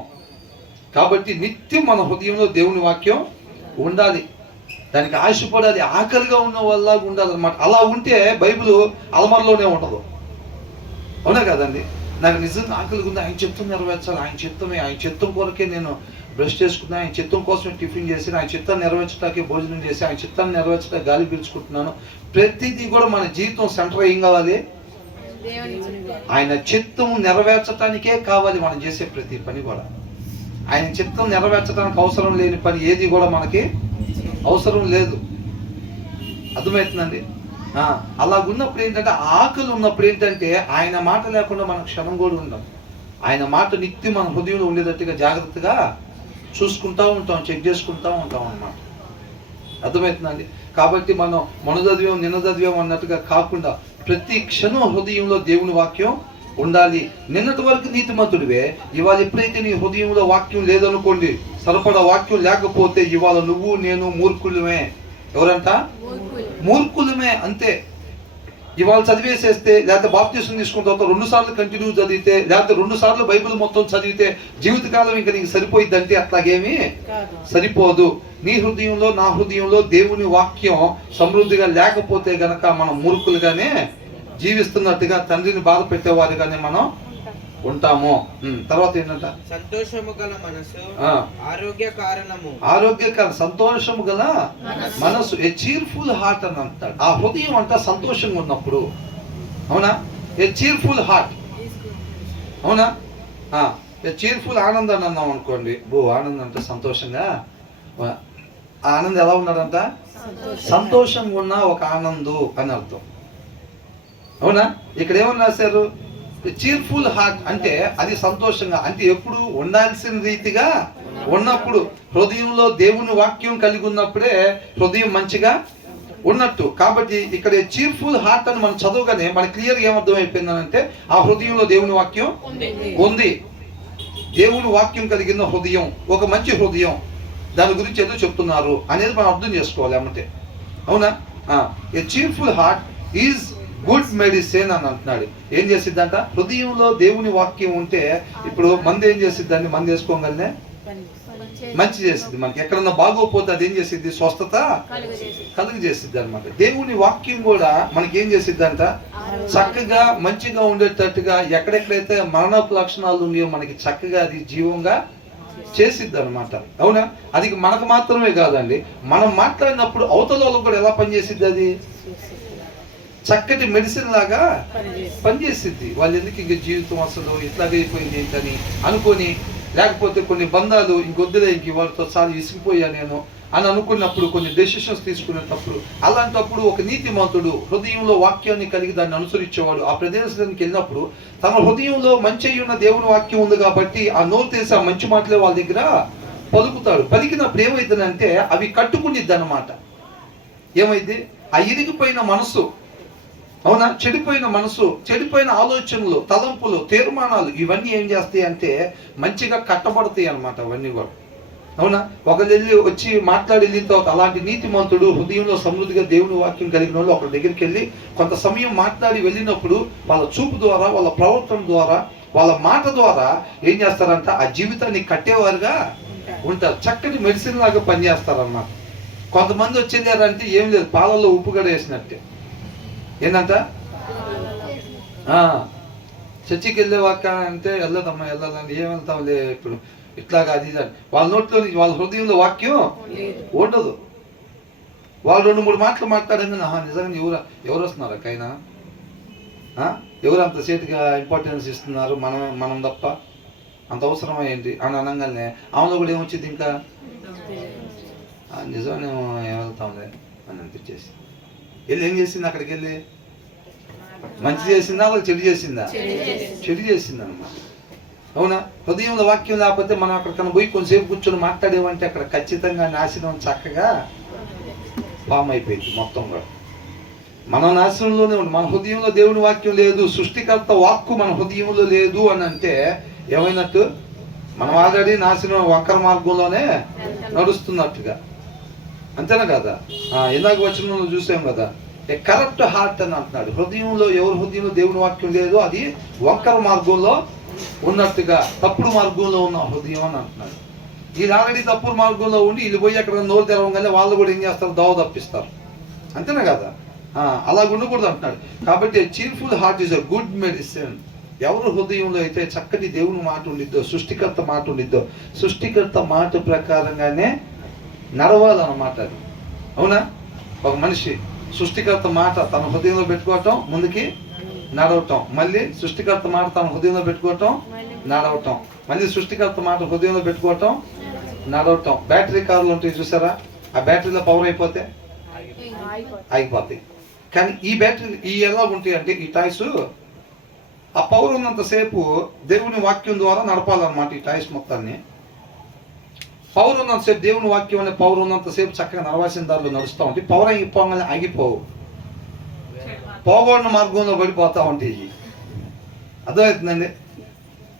కాబట్టి నిత్యం మన హృదయంలో దేవుని వాక్యం ఉండాలి, దానికి ఆశపడాలి, ఆకలిగా ఉన్న వల్ల ఉండాలన్నమాట. అలా ఉంటే బైబిల్ అలమరలోనే ఉండదు. అవునా కదండి? నాకు నిజంగా ఆకలిగా ఉంది, ఆయన చిత్తం నెరవేర్చాలి, ఆయన చిత్తం కొరకే నేను బ్రష్ చేసుకున్నాను, ఆయన చిత్తం కోసమే టిఫిన్ చేసి, ఆయన చిత్తాన్ని నెరవేర్చడానికి భోజనం చేసి, ఆయన చిత్తాన్ని నెరవేర్చడానికి గాలి పీల్చుకుంటున్నాను. ప్రతిదీ కూడా మన జీవితం సెంటర్ ఏం కావాలి? ఆయన చిత్తం నెరవేర్చడానికే కావాలి మనం చేసే ప్రతి పని కూడా. ఆయన చిత్తం నెరవేర్చడానికి అవసరం లేని పని ఏది కూడా మనకి అవసరం లేదు. అర్థమవుతుందండి? అలాగున్నప్పుడు ఏంటంటే, ఆకలి ఉన్నప్పుడు ఏంటంటే, ఆయన మాట లేకుండా మనం క్షణం కూడా ఉండం. ఆయన మాట నిత్యం మన హృదయంలో ఉండేటట్టుగా జాగ్రత్తగా చూసుకుంటూ ఉంటాం, చెక్ చేసుకుంటూ ఉంటాం అన్నమాట. అర్థమవుతుందండి? కాబట్టి మనం మొన్న చదివాం నిన్న చదివాం అన్నట్టుగా కాకుండా ప్రతి క్షణం హృదయంలో దేవుని వాక్యం ఉండాలి. నిన్నటి వరకు నీతిమంతుడివే, ఇవాళ ఎప్పుడైతే నీ హృదయంలో వాక్యం లేదనుకోండి, సరిపడా వాక్యం లేకపోతే ఇవాళ నువ్వు నేను మూర్ఖులమే. ఎవరంట? మూర్ఖులమే, అంతే. ఇవాళ చదివేసేస్తే, లేకపోతే బాప్తిసం తీసుకున్న తర్వాత 2 సార్లు కంటిన్యూ చదివితే, లేకపోతే 2 సార్లు బైబిల్ మొత్తం చదివితే జీవితకాలం ఇంకా నీకు సరిపోయిద్దంటే అట్లాగేమీ సరిపోదు. నీ హృదయంలో నా హృదయంలో దేవుని వాక్యం సమృద్ధిగా లేకపోతే గనక మనం మూర్ఖులుగానే జీవిస్తున్నట్టుగా, తండ్రిని బాధ పెట్టేవారుగానే మనం ఉంటాము. తర్వాత ఏంటంట? సంతోషము గల మనసు ఆరోగ్య కారణము. సంతోషము గల మనసు, ఏ చీర్ఫుల్ హార్ట్ అని అంటాడు. ఆ హృదయం అంట సంతోషంగా ఉన్నప్పుడు, అవునా? ఏ చీర్ఫుల్ హార్ట్, అవునా? ఏ చీర్ఫుల్ ఆనందాన్ని అన్నాం అనుకోండి, ఆనందం అంటే సంతోషంగా. ఆనందం ఎలా ఉన్నాడంట? సంతోషంగా ఉన్న ఒక ఆనందు అని అర్థం. అవునా? ఇక్కడ ఏమని రాశారు? చీర్ఫుల్ హార్ట్ అంటే అది సంతోషంగా, అంటే ఎప్పుడు ఉండాల్సిన రీతిగా ఉన్నప్పుడు, హృదయంలో దేవుని వాక్యం కలిగి ఉన్నప్పుడే హృదయం మంచిగా ఉన్నట్టు. కాబట్టి ఇక్కడ చీర్ఫుల్ హార్ట్ అని మనం చదవగానే మనకి క్లియర్గా ఏమర్థం అయిపోయిందంటే, ఆ హృదయంలో దేవుని వాక్యం ఉంది. దేవుని వాక్యం కలిగిన హృదయం ఒక మంచి హృదయం, దాని గురించి ఏదో చెప్తున్నారు అనేది మనం అర్థం చేసుకోవాలి అన్నమాట. అవునా? ఏ cheerful heart is good medicine అని అంటున్నాడు. ఏం చేసిద్దంట? హృదయంలో దేవుని వాక్యం ఉంటే, ఇప్పుడు మంది ఏం చేసిద్దండి? మంది వేసుకోగలనే మంచి చేసిద్ది. మనకి ఎక్కడన్నా బాగోపోతే అది ఏం చేసిద్ది? స్వస్థత కలుగు చేసిద్ది అనమాట. దేవుని వాక్యం కూడా మనకి ఏం చేసిద్దంట? చక్కగా మంచిగా ఉండేటట్టుగా, ఎక్కడెక్కడైతే మరణపు లక్షణాలు ఉన్నాయో మనకి చక్కగా అది జీవంగా చేసిద్ది అనమాట. అవునా? అది మనకు మాత్రమే కాదండి, మనం మాట్లాడినప్పుడు అవతల వాళ్ళకు కూడా ఎలా పనిచేసిద్ది? అది చక్కటి మెడిసిన్ లాగా పనిచేసిద్ది. వాళ్ళు ఎందుకు ఇంక జీవితం అసలు ఇట్లాగైపోయింది ఏంటని అనుకొని, లేకపోతే కొన్ని బంధాలు ఇంకొద్దులే, ఇంక వాళ్ళతో చాలా విసిగిపోయా నేను అని అనుకున్నప్పుడు, కొన్ని డెసిషన్స్ తీసుకునేటప్పుడు, అలాంటప్పుడు ఒక నీతిమంతుడు హృదయంలో వాక్యాన్ని కలిగి దాన్ని అనుసరించేవాడు ఆ ప్రదేశానికి వెళ్ళినప్పుడు తన హృదయంలో మంచి ఉన్న దేవుని వాక్యం ఉంది కాబట్టి ఆ నోరు తెలిసి ఆ మంచి మాటలే వాళ్ళ దగ్గర పలుకుతాడు. పలికినప్పుడు ఏమైందంటే అవి కట్టుకునిద్ది అన్నమాట. ఏమైంది? ఆ ఇరిగిపోయిన మనసు, అవునా, చెడిపోయిన మనసు, చెడిపోయిన ఆలోచనలు, తలంపులు, తీర్మానాలు, ఇవన్నీ ఏం చేస్తాయి అంటే మంచిగా కట్టబడతాయి అన్నమాట. అవన్నీ కూడా, అవునా. ఒకరు వెళ్ళి వచ్చి మాట్లాడి వెళ్ళిన తర్వాత అలాంటి నీతిమంతుడు హృదయంలో సమృద్ధిగా దేవుని వాక్యం కలిగిన వాళ్ళు ఒకరి దగ్గరికి వెళ్ళి కొంత సమయం మాట్లాడి వెళ్ళినప్పుడు వాళ్ళ చూపు ద్వారా, వాళ్ళ ప్రవర్తన ద్వారా, వాళ్ళ మాట ద్వారా ఏం చేస్తారంట? ఆ జీవితాన్ని కట్టేవారుగా ఉంటారు. చక్కటి మెడిసిన్ లాగా పనిచేస్తారన్నమాట. కొంతమంది వచ్చేదారంటే ఏం లేదు, పాలల్లో ఉప్పు గడ వేసినట్టే. ఏంటంట? చర్చికి వెళ్ళేవాక అంటే వెళ్ళదమ్మా, వెళ్ళదండి, ఏం వెళ్తాంలే ఇప్పుడు ఇట్లాగా అది వాళ్ళ నోట్లో వాళ్ళ హృదయంలో వాక్యం ఉండదు. వాళ్ళు 2-3 మాటలు మాట్లాడండి, నిజంగా ఎవరు వస్తున్నారు అక్కైనా, ఎవరు అంత సేటుగా ఇంపార్టెన్స్ ఇస్తున్నారు, మనం తప్ప, అంత అవసరమా ఏంటి అని అనగానే ఆమెలో కూడా ఏమొచ్చింది? ఇంకా నిజమేమో, ఏం వెళ్తాంలే అని అనిపించేసి వెళ్ళి ఏం చేసింది? అక్కడికి వెళ్ళి మంచి చేసిందా వాళ్ళకి చెడు చేసిందా? చెడు చేసిందన్నమాట. అవునా? హృదయంలో వాక్యం లేకపోతే మనం అక్కడికన్నా పోయి కొంచెంసేపు కూర్చొని మాట్లాడేమంటే అక్కడ ఖచ్చితంగా నాశనం చక్కగా ఫామ్ అయిపోయింది మొత్తం కూడా. మన నాశనంలోనే ఉంది. మన హృదయంలో దేవుని వాక్యం లేదు, సృష్టికర్త వాక్కు మన హృదయంలో లేదు అని అంటే ఏమైనట్టు? మనం ఆల్రెడీ నాశనం వంకర మార్గంలోనే నడుస్తున్నట్టుగా. అంతేనా కదా? ఇందాక వచనంలో చూసాం కదా, ఏ కరప్ట్ హార్ట్ అని అంటున్నాడు. హృదయంలో ఎవరి హృదయంలో దేవుని వాక్యం లేదో అది వంకర మార్గంలో ఉన్నట్టుగా, తప్పుడు మార్గంలో ఉన్న హృదయం అని అంటున్నాడు. వీళ్ళు ఆల్రెడీ తప్పుడు మార్గంలో ఉండి వీళ్ళు పోయి అక్కడ నోరు తెరవగానే వాళ్ళు కూడా ఏం చేస్తారు? దోవ తప్పిస్తారు. అంతేనా కదా? అలా ఉండకూడదు అంటున్నాడు. కాబట్టి cheerful heart is a good medicine. ఎవరు హృదయంలో అయితే చక్కటి దేవుని మాట ఉండిద్దో, సృష్టికర్త మాట ఉండిద్దో, సృష్టికర్త మాట ప్రకారంగానే నడవాలన్నమాట అది. అవునా? ఒక మనిషి సృష్టికర్త మాట తన హృదయంలో పెట్టుకోవటం, ముందుకి నడవటం, మళ్ళీ సృష్టికర్త మాట తన హృదయంలో పెట్టుకోవటం, నడవటం, మళ్ళీ సృష్టికర్త మాట హృదయంలో పెట్టుకోవటం, నడవటం. బ్యాటరీ కార్లు ఉంటాయి చూసారా? ఆ బ్యాటరీలో పవర్ అయిపోతే ఆగిపోతాయి. కానీ ఈ బ్యాటరీ ఎలా ఉంటాయి అంటే ఈ టాయ్స్ ఆ పవర్ ఉన్నంతసేపు దేవుని వాక్యం ద్వారా నడపాలన్నమాట. ఈ టాయ్స్ మొత్తాన్ని పవర్ ఉన్నంతసేపు, దేవుని వాక్యం అనే పవర్ ఉన్నంతసేపు చక్కగా నడవాల్సిన దారిలో నడుస్తూ ఉంటాయి. పవర్ అయిపోగానే ఆగిపోవు, పోగొడిన మార్గంలో పడిపోతూ ఉంటాయి. అర్థమవుతుందండి?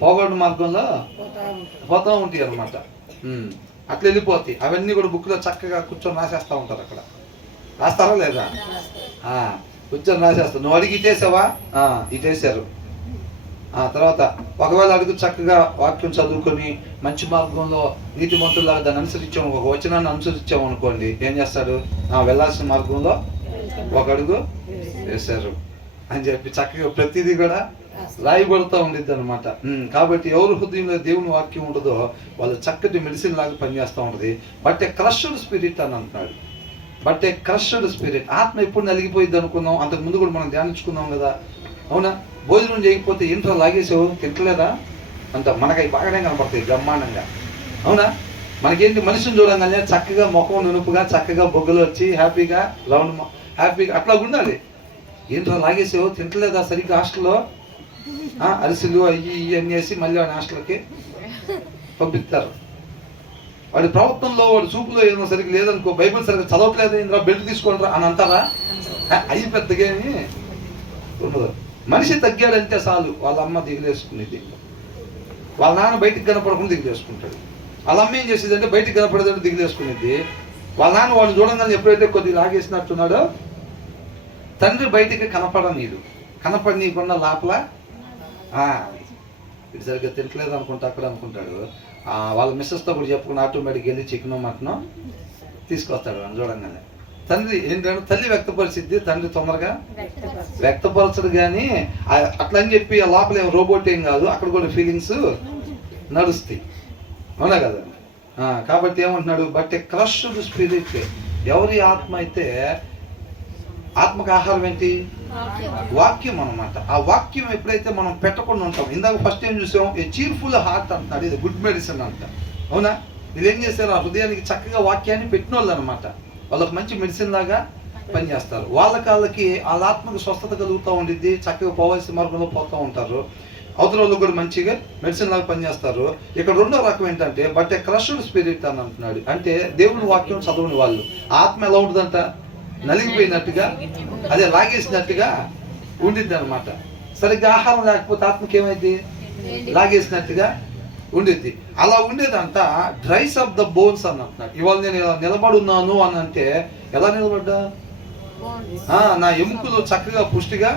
పోగొడిన మార్గంలో పోతూ ఉంటాయి అన్నమాట. అట్లా వెళ్ళిపోతాయి. అవన్నీ కూడా బుక్లో చక్కగా కూర్చొని రాసేస్తూ ఉంటారు. అక్కడ రాస్తారా లేదా? కూర్చొని రాసేస్తారు. నువ్వు అడిగి ఇటేసావా? ఇటేసారు. తర్వాత ఒకవేళ అడుగు చక్కగా వాక్యం చదువుకొని మంచి మార్గంలో నీతిమంతులాగా దాన్ని అనుసరించాము, ఒక వచనాన్ని అనుసరించాము అనుకోండి, ఏం చేస్తాడు? వెళ్ళాల్సిన మార్గంలో ఒక అడుగు వేశారు అని చెప్పి చక్కగా ప్రతిదీ కూడా రాయబడుతూ ఉండిద్ది అనమాట. కాబట్టి ఎవరు హృదయంలో దేవుని వాక్యం ఉండదో వాళ్ళు చక్కటి మెడిసిన్ లాగా పనిచేస్తూ ఉంటుంది. బట్ ఏ క్రష్డ్ స్పిరిట్ అని అంటున్నాడు. But A crushed spirit. ఆత్మ ఎప్పుడు నలిగిపోయింది అనుకున్నాం, అంతకు ముందు కూడా మనం ధ్యానించుకున్నాం కదా. అవునా? భోజనం చేయకపోతే ఏంట్రా లాగేసావు, తింటలేదా అంత మనకి బాగానే కనపడతాయి బ్రహ్మాండంగా. అవునా? మనకేంటి, మనిషిని చూడంగానే చక్కగా ముఖం నునుపుగా చక్కగా బొగ్గలు వచ్చి హ్యాపీగా రౌండ్ హ్యాపీగా అట్లా ఉండాలి. ఏంట్రా లాగేసావు, తింటలేదా సరిగ్గా హాస్టల్లో, అరిసెలు అయ్యి ఇవన్నీ వేసి మళ్ళీ వాడి హాస్టల్కి పంపిస్తారు. వాడి ప్రవర్తనలో, వాడి చూపులో ఏమో సరిగ్గా లేదనుకో, బైబిల్ సరిగ్గా చదవట్లేదు, ఇందులో బెల్ట్ తీసుకోండిరా అని అంటారా? అయ్యి పెద్దగా ఉండదు. మనిషి తగ్గాడంటే చాలు వాళ్ళ అమ్మ దిగులేసుకునేది, వాళ్ళ నాన్న బయటికి కనపడకుండా దిగులేసుకుంటాడు. వాళ్ళ అమ్మ ఏం చేసేది అంటే బయటికి కనపడేదంటే దిగులేసుకునేది. వాళ్ళ నాన్న వాడిని చూడంగానే ఎప్పుడైతే కొద్దిగా లాగేసినట్టున్నాడో తండ్రి బయటికి కనపడనీయకుండా లోపల ఇది సరిగ్గా తింటలేదు అనుకుంటా అక్కడ అనుకుంటాడు. వాళ్ళ మిస్సెస్తో కూడా చెప్పుకుని ఆటోమేటిక్ వెళ్ళి చికెన్ మటన్ తీసుకొస్తాడు అని చూడంగానే. తండ్రి ఏంటంటే తల్లి వ్యక్తపరిచిద్ది, తండ్రి తొందరగా వ్యక్తపరచడు. కానీ అట్లా అని చెప్పి ఆ లోపల ఏం రోబోట్ ఏం కాదు, అక్కడ కూడా ఫీలింగ్స్ నడుస్తాయి. అవునా కదా? కాబట్టి ఏమంటున్నాడు? But A crushed spirit. ఎవరి ఆత్మ అయితే, ఆత్మకు ఆహారం ఏంటి? వాక్యం అన్నమాట. ఆ వాక్యం ఎప్పుడైతే మనం పెట్టకుండా ఉంటాం, ఇందాక ఫస్ట్ ఏం చూసాం? ఏ చీర్ఫుల్ హార్ట్ అంటున్నాడు, ఇది గుడ్ మెడిసిన్ అంట. అవునా? ఇది ఏం చేస్తారు? ఆ హృదయానికి చక్కగా వాక్యాన్ని పెట్టిన వాళ్ళు అనమాట. వాళ్ళకి మంచి మెడిసిన్ లాగా పనిచేస్తారు. వాళ్ళకి వాళ్ళ ఆత్మకు స్వస్థత కలుగుతూ ఉండిద్ది, చక్కగా పోవాల్సిన మార్గంలో పోతూ ఉంటారు. అవతల వాళ్ళు కూడా మంచిగా మెడిసిన్ లాగా పనిచేస్తారు. ఇక్కడ రెండో రకం ఏంటంటే బట్ ఏ క్రష్డ్ స్పిరిట్ అని అంటున్నాడు. అంటే దేవుని వాక్యం చదవని వాళ్ళు ఆత్మ ఎలా ఉంటుందంట? నలిగిపోయినట్టుగా, అదే లాగేసినట్టుగా ఉండిద్ది అనమాట. సరిగ్గా ఆహారం లేకపోతే ఆత్మకి ఏమైంది? లాగేసినట్టుగా ఉండిద్ది. అలా ఉండేదంట డ్రైస్ ఆఫ్ ద బోన్స్ అని అంటున్నాడు. ఇవాళ నేను ఇలా నిలబడి ఉన్నాను అని అంటే ఎలా నిలబడ్డా? నా ఎముకలు చక్కగా పుష్టిగా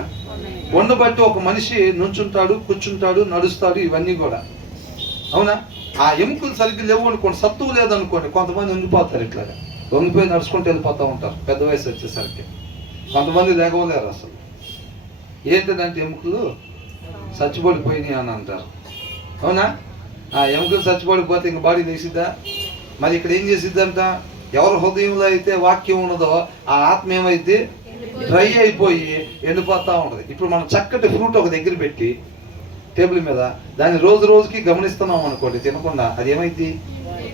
ఉండబట్టి ఒక మనిషి నుంచుంటాడు, కూర్చుంటాడు, నడుస్తాడు, ఇవన్నీ కూడా. అవునా? ఆ ఎముకలు సరిగ్గా లేవు అనుకోండి, సత్తువు లేదనుకోండి, కొంతమంది ఉండిపోతారు, ఇట్లాగా వంగిపోయి నడుచుకుంటూ వెళ్ళిపోతూ ఉంటారు పెద్ద వయసు వచ్చేసరికి. కొంతమంది లేకపోలేరు అసలు. ఏంటంటే ఎముకలు చచ్చిపడిపోయినాయి అని అంటారు. అవునా? ఆ ఎముకలు చచ్చిపడిపోతే ఇంక బాడీ లేచిద్దా? మరి ఇక్కడ ఏం చేసిద్దంట? ఎవరి హృదయంలో అయితే వాక్యం ఉన్నదో ఆ ఆత్మ ఏమైతే డ్రై అయిపోయి ఎండిపోతూ ఉంటుంది. ఇప్పుడు మనం చక్కటి ఫ్రూట్ ఒక దగ్గర పెట్టి టేబుల్ మీద దాన్ని రోజు రోజుకి గమనిస్తున్నాం అనుకోండి, తినకుండా అది ఏమైంది?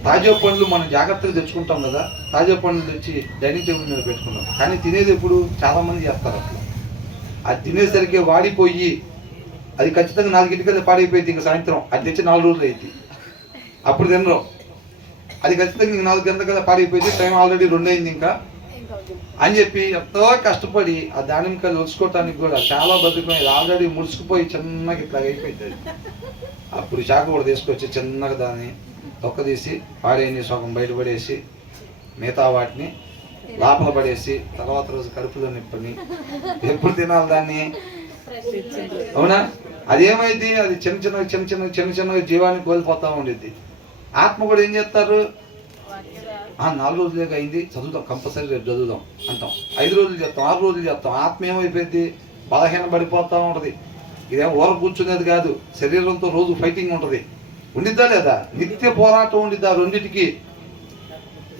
తాజా పండ్లు మనం జాగ్రత్తగా తెచ్చుకుంటాం కదా, తాజా పండ్లు తెచ్చి డైనింగ్ టేబుల్ మీద పెట్టుకున్నాం. కానీ తినేది ఎప్పుడు? చాలా మంది చేస్తారు అట్లా. అది తినేసరికి వాడిపోయి అది ఖచ్చితంగా 4 పాడైపోయింది. ఇంకా సాయంత్రం అది తెచ్చి 4 రోజులు అయింది, అప్పుడు తినరు. అది ఖచ్చితంగా ఇంక 4 గంటల కదా పాడైపోయింది, టైం ఆల్రెడీ 2 అయింది ఇంకా అని చెప్పి ఎంతో కష్టపడి ఆ దానిమ్మకాయలు ఒలుచుకోవటానికి కూడా చాలా బతుకుపోయింది. ఆల్రెడీ ముడుచుకుపోయి చిన్నగా ఇట్లా అయిపోయింది. అప్పుడు చాకు కూడా తీసుకొచ్చి చిన్నగా దాన్ని తొక్క తీసి పాడేని సగం బయటపడేసి మిగతా వాటిని లోపల పడేసి తర్వాత రోజు కడుపులో నిప్పని ఎప్పుడు తినాలి దాన్ని, అవునా? అదేమైంది, అది చిన్న చిన్నగా జీవాన్ని కోల్పోతా ఉండిద్ది. ఆత్మ కూడా ఏం చేస్తారు, 4 రోజులేగా అయింది, చదువుదాం, కంపల్సరీ రేపు చదువుదాం అంటాం. 5 రోజులు చేస్తాం, 6 రోజులు చేస్తాం. ఆత్మ ఏమైపోయింది, బలహీన పడిపోతూ ఉంటుంది. ఇదేం ఊర కూర్చునేది కాదు, శరీరంతో రోజు ఫైటింగ్ ఉంటుంది. ఉండిద్దా లేదా, నిత్య పోరాటం ఉండిద్దా రెండింటికి.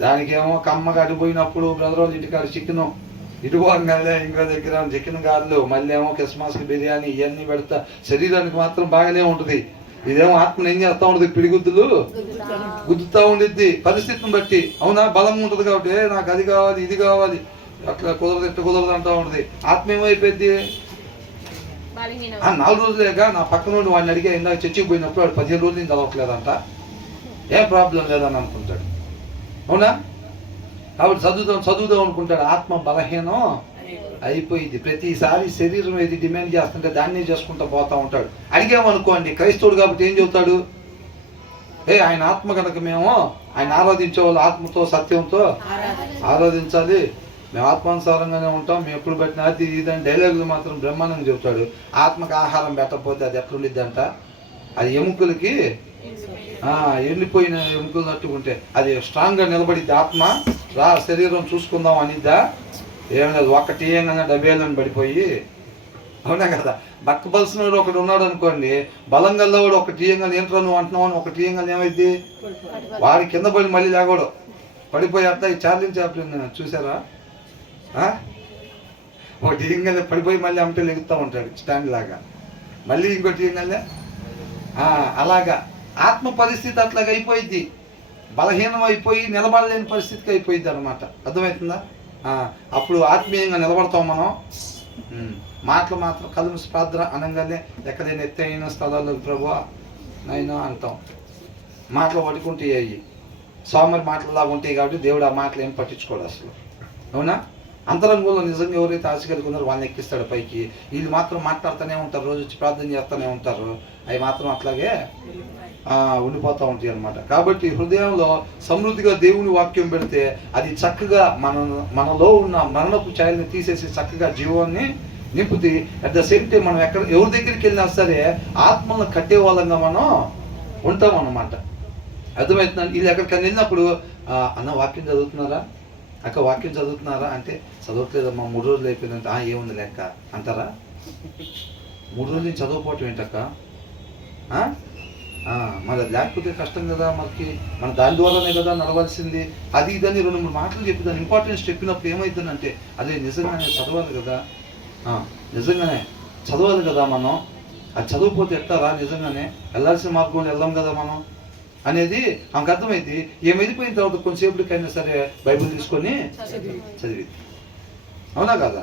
దానికేమో కమ్మగా అడిపోయినప్పుడు బ్రదర్ వాళ్ళ ఇంటికాడ చికెను, ఇటుకోగానే ఇంకో దగ్గర చికెన్ గారెలు, మళ్ళీ ఏమో క్రిస్మస్కి బిర్యానీ, ఇవన్నీ పెడతా శరీరానికి మాత్రం బాగానే ఉంటుంది. ఇదేమో ఆత్మను ఏం చేస్తూ ఉంటుంది, పిడిగుద్దులు గుద్దుతూ ఉండిద్ది పరిస్థితిని బట్టి, అవునా? బలం ఉంటుంది కాబట్టి నాకు అది కావాలి ఇది కావాలి, అట్లా కుదరదు ఇట్లా కుదరదు అంటూ ఉంటుంది. ఆత్మ ఏమైపోయింది, 4 రోజులేగా నా పక్కన నుండి వాడిని అడిగే, ఇందాక చర్చికి పోయినప్పుడు వాడు 15 రోజులు నుంచి చదవట్లేదంట, ఏం ప్రాబ్లం లేదని అనుకుంటాడు, అవునా? కాబట్టి చదువుదాం అనుకుంటాడు. ఆత్మ బలహీనం అయిపోయింది. ప్రతిసారి శరీరం ఏది డిమాండ్ చేస్తుంటే దాన్నే చేసుకుంటూ పోతా ఉంటాడు. అడిగామనుకోండి, క్రైస్తవుడు కాబట్టి ఏం చెబుతాడు, ఆయన ఆత్మ కనుక మేము ఆయన ఆరాధించే వాళ్ళు ఆత్మతో సత్యంతో ఆరాధించాలి, మేము ఆత్మానుసారంగానే ఉంటాం, మేము ఎప్పుడు పెట్టిన అది ఇదని డైలాగులు మాత్రం బ్రహ్మాండంగా చెబుతాడు. ఆత్మకు ఆహారం పెట్టకపోతే అది ఎట్లుండిద్ది అంట, అది ఎముకలకి ఎండిపోయిన ఎముకలు నట్టుకుంటే అది స్ట్రాంగ్గా నిలబడిద్ది. ఆత్మ రా శరీరం చూసుకుందాం అనిద్దా, ఏం లేదు, ఒక్కటి ఏంగా డబ్బేళ్ళని పడిపోయి, అవునా కదా? బక్కబలిసినోడు ఒకడు ఉన్నాడు అనుకోండి, బలం గల్లవాడు ఒక టీయంగా ఏంట్రా నువ్వు అంటున్నావు అని ఒక టీయంగా ఏమైంది, వాడి కింద పడి మళ్ళీ లేకూడదు పడిపోయి అట్లా ఈ ఛార్జింగ్ చాప్లిన్ చూసారా, ఒక టీయంగా పడిపోయి మళ్ళీ అమ్మటే లెగుతూ ఉంటాడు స్టాండ్ లాగా, మళ్ళీ ఇంకో టీయంగా అలాగా. ఆత్మ పరిస్థితి అట్లాగ అయిపోయింది, బలహీనం అయిపోయి నిలబడలేని పరిస్థితికి అయిపోయింది అనమాట. అర్థమవుతుందా? అప్పుడు ఆత్మీయంగా నిలబడతాం మనం. మాటలు మాత్రం కలుము ప్రార్థన అనగానే ఎక్కడైనా ఎత్తైన స్థలాల్లో ప్రభువా నైనా అంటాం. మాటలు పడుకుంటే అయ్యి సోమరి మాటలలాగా ఉంటాయి కాబట్టి దేవుడు ఆ మాటలు ఏం పట్టించుకోడు అసలు, అవునా? అంతరంగంలో నిజంగా ఎవరైతే ఆశ కలుగున్నారో వాళ్ళని ఎక్కిస్తాడు పైకి. వీళ్ళు మాత్రం మాట్లాడుతూనే ఉంటారు, రోజు వచ్చి ప్రార్థన చేస్తూనే ఉంటారు, అవి మాత్రం అట్లాగే ఉండిపోతూ ఉంటాయి అన్నమాట. కాబట్టి హృదయంలో సమృద్ధిగా దేవుని వాక్యం పెడితే అది చక్కగా మనలో ఉన్న మరణపు ఛాయల్ని తీసేసి చక్కగా జీవాన్ని నింపుతి. అట్ ద సేమ్ టైం మనం ఎవరి దగ్గరికి వెళ్ళినా సరే ఆత్మలను కట్టే వాళ్ళంగా మనం ఉంటాం అన్నమాట. అర్థమవుతుందండి. వీళ్ళు ఎక్కడికైనా వెళ్ళినప్పుడు అన్న వాక్యం చదువుతున్నారా, అక్క వాక్యం చదువుతున్నారా అంటే చదవట్లేదమ్మా 3 రోజులు అయిపోయిందంటే ఏముంది లెక్క అంటారా? 3 రోజులు నుంచి చదవకపోవటం ఏంటక్క, మరి అది లేకపోతే కష్టం కదా, మనకి మన దాని ద్వారానే కదా నడవాల్సింది, అది ఇదని 2-3 మాటలు చెప్పి దాని ఇంపార్టెన్స్ చెప్పినప్పుడు ఏమవుతుందంటే అదే నిజంగానే చదవాలి కదా, నిజంగానే చదవాలి కదా మనం, అది చదవకపోతే ఎట్టారా, నిజంగానే వెళ్ళాల్సిన మార్గంలో వెళ్దాం కదా మనం అనేది ఆమెకు అర్థమైంది. ఏం వెళ్ళిపోయిన తర్వాత కొంచెంసేపటికైనా సరే బైబిల్ తీసుకొని చదివి, అవునా కదా?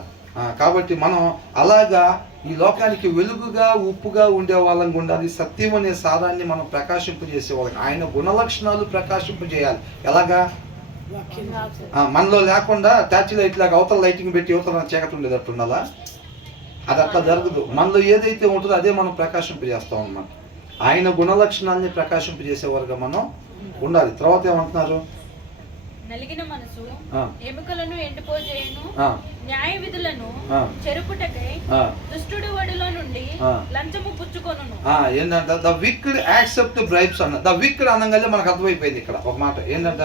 కాబట్టి మనం అలాగా ఈ లోకానికి వెలుగుగా ఉప్పుగా ఉండే వాళ్ళని ఉండాలి. సత్యం అనే సారాన్ని మనం ప్రకాశింపజేసే వాళ్ళకి ఆయన గుణలక్షణాలు ప్రకాశింపజేయాలి. ఎలాగా? మనలో లేకుండా టార్చ్ లైట్ లాగా అవతల లైటింగ్ పెట్టి యువతల చీకటి ఉండేటట్టు ఉండాలా? అది అట్లా జరగదు. మనలో ఏదైతే ఉంటుందో అదే మనం ప్రకాశింపజేస్తాం అన్నమాట. ఆయన గుణలక్షణాలని ప్రకాశింపజేసేవారుగా మనం ఉండాలి. తర్వాత ఏమంటున్నారు, నలిగిన మనసు ఎముకలను ఎండిపోజేయును, న్యాయ విధులను చెరుపుటకై దుష్టుడి ఒడిలో నుండి లంచము పుచ్చుకొనును. ఏంటంట ద విక్డ్ యాక్సెప్ట్ బ్రైబ్స్ అన్న. ద విక్డ్ అనగానే మనకు అర్థమైపోయింది ఇక్కడ ఒక మాట ఏంటంట,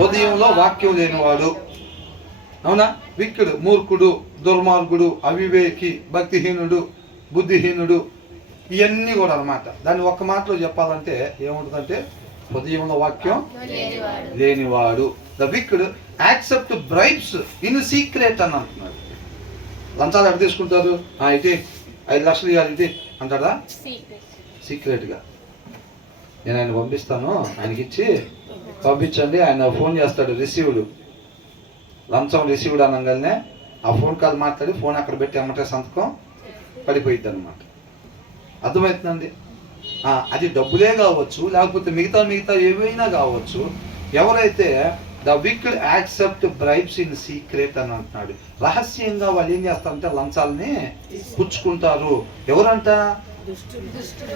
హృదయంలో వాక్యం లేనివాడు, అవునా? విక్డ్ మూర్ఖుడు, దుర్మార్గుడు, అవివేకి, భక్తిహీనుడు, బుద్ధిహీనుడు, ఇవన్నీ కూడా అన్నమాట. దాన్ని ఒక్క మాటలో చెప్పాలంటే ఏముంటుందంటే హృదయంలో వాక్యం లేనివాడు. The wicked accept bribes in secret అని అంటున్నాడు. లంచాలు ఎక్కడ తీసుకుంటారు, ఇటీ 5 లక్షలు ఇవ్వాలి ఇది అంటాడా, సీక్రెట్గా నేను ఆయన పంపిస్తాను, ఆయనకి ఇచ్చి పంపించండి, ఆయన ఫోన్ చేస్తాడు, రిసీవ్డ్ లంచం రిసీవ్డ్ అనగానే ఆ ఫోన్ కాల్ మాట్లాడి ఫోన్ అక్కడ పెట్టి అమ్మటే సంతకం పడిపోయిద్ది అనమాట. అర్థమవుతుందండి? అది డబ్బులే కావచ్చు, లేకపోతే మిగతా ఏవైనా కావచ్చు. ఎవరైతే the wicked accept bribes in secret అని అంటున్నాడు. రహస్యంగా వాళ్ళు ఏం చేస్తారంటే లంచాలని పుచ్చుకుంటారు. ఎవరంట?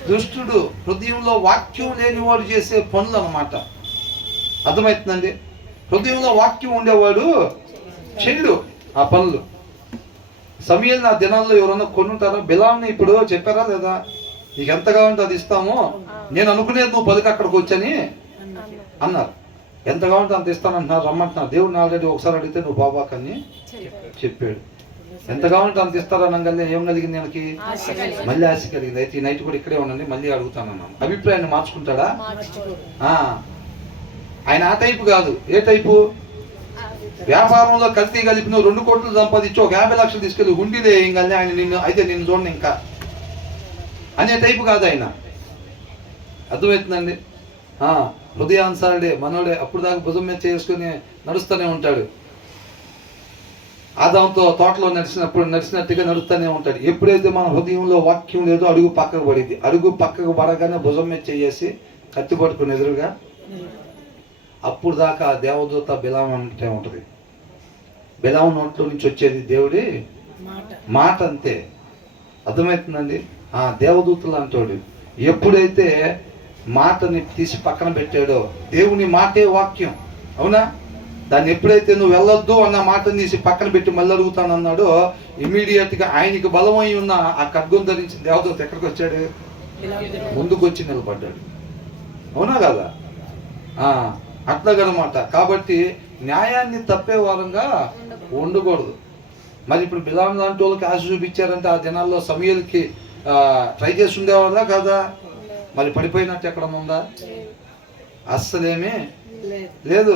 దుష్టుడు. హృదయంలో వాక్యం లేనివాడు చేసే పనులు అన్నమాట. అర్థమవుతుందండి? హృదయంలో వాక్యం ఉండేవాడు చెల్లు ఆ పనులు. సమయల్ నా దినాల్లో ఎవరన్నా కొనుంటారా? బిలాంని ఇప్పుడు చెప్పారా లేదా? నీకు ఎంత కావాలంటే అది ఇస్తాము, నేను అనుకునేది నువ్వు పలికి అక్కడికి వచ్చని అన్నారు. ఎంత కావాలంటే అంత ఇస్తానంటున్నారు, రమ్మంటున్నారు. దేవుడిని ఆల్రెడీ ఒకసారి అడిగితే నువ్వు బాబాకని చెప్పాడు. ఎంత కావాలంటే అంత ఇస్తారనగానే ఏం కలిగింది ఆయనకి? మళ్ళీ ఆశ కలిగింది. అయితే ఈ నైట్ కూడా ఇక్కడే ఉండండి, మళ్ళీ అడుగుతానన్నాను. అభిప్రాయాన్ని మార్చుకుంటాడా? ఆయన ఆ టైపు కాదు. ఏ టైపు? వ్యాపారంలో కల్తీ కలిపి నువ్వు 2 కోట్లు సంపాదించి ఒక 50 లక్షలు తీసుకెళ్ళి హుండీలే ఏం కానీ ఆయన నిన్ను చూడండి ఇంకా అనే టైపు కాదు ఆయన. అర్థమవుతుందండి? హృదయానుసారుడే, మనోడే. అప్పుడు దాకా భుజం మీద చేసుకుని నడుస్తూనే ఉంటాడు. ఆదాంతో తోటలో నడిచినట్టుగా నడుస్తూనే ఉంటాడు. ఎప్పుడైతే మన హృదయంలో వాక్యం లేదో అడుగు పక్కకు పడింది. అడుగు పక్కకు పడగానే భుజం మీద చేసి కత్తి పట్టుకుని ఎదురుగా, అప్పుడు దాకా దేవదూత బిలాం అంటే ఉంటుంది. బిలాం నోట్లో నుంచి వచ్చేది దేవుడి మాట అంతే. అర్థమవుతుందండి? దేవదూతలు అంటాడు. ఎప్పుడైతే మాటని తీసి పక్కన పెట్టాడో, దేవుని మాటే వాక్యం, అవునా? దాన్ని ఎప్పుడైతే నువ్వు వెళ్ళొద్దు అన్న మాటను తీసి పక్కన పెట్టి మళ్ళీ అడుగుతానన్నాడో, ఇమీడియట్గా ఆయనకి బలమై ఉన్న ఆ ఖడ్గం ధరించిన దేవదూత ఎక్కడికి వచ్చాడు? ముందుకు వచ్చి నిలబడ్డాడు. అవునా కదా? అట్లాగనమాట. కాబట్టి న్యాయాన్ని తప్పే వారంగా ఉండకూడదు. మరి ఇప్పుడు బిలాం లాంటి వాళ్ళకి ఆశ చూపించారంటే ఆ దినాల్లో సమయలకి ట్రై చేసి ఉండేవాళ్ళా కాదా? మరి పడిపోయినట్టు ఎక్కడ ఉందా? అస్సలేమీ లేదు.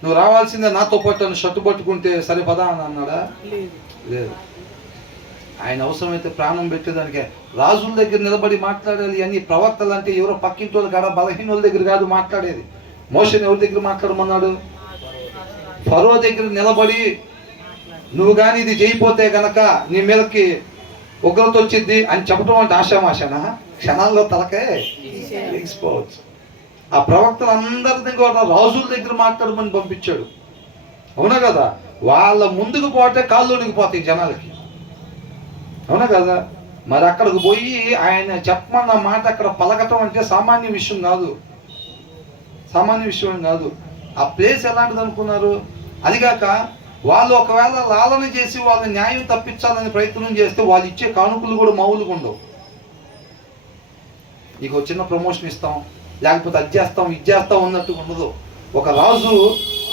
నువ్వు రావాల్సిందే నాతో పాటు షర్టు పట్టుకుంటే సరిపదా అని అన్నాడా? లేదు. ఆయన అవసరమైతే ప్రాణం పెట్టేదానికే రాజుల దగ్గర నిలబడి మాట్లాడాలి. అన్ని ప్రవక్తలు అంటే ఎవరో పక్కింటి వాళ్ళు కాడ బలహీన వాళ్ళ దగ్గర కాదు మాట్లాడేది. మోషేని ఎవరి దగ్గర మాట్లాడమన్నాడు? ఫరో దగ్గర నిలబడి, నువ్వు కానీ ఇది చేయిపోతే గనక నీ మీదకి ఉగ్రత వచ్చింది అని చెప్పడం అంటే ఆశామాషనా? క్షణాల్లో తలకే ఎగిసిపోవచ్చు. ఆ ప్రవక్తలందరి కూడా రాజుల దగ్గర మాట్లాడమని పంపించాడు. అవునా కదా? వాళ్ళ ముందుకు పోతే కాళ్ళు ఉనికిపోతాయి జనాలకి. అవునా కదా? మరి అక్కడికి పోయి ఆయన చెప్పమన్న మాట అక్కడ పలకటం అంటే సామాన్య విషయం కాదు. ఆ ప్లేస్ ఎలాంటిది అనుకున్నారు? అదిగాక వాళ్ళు ఒకవేళ లాలన చేసి వాళ్ళని న్యాయం తప్పించాలని ప్రయత్నం చేస్తే వాళ్ళు ఇచ్చే కానుకలు కూడా మామూలుగా ఉండవు. నీకు చిన్న ప్రమోషన్ ఇస్తాం, లేకపోతే అది చేస్తాం ఇది చేస్తాం అన్నట్టుగా ఉండదు. ఒక రాజు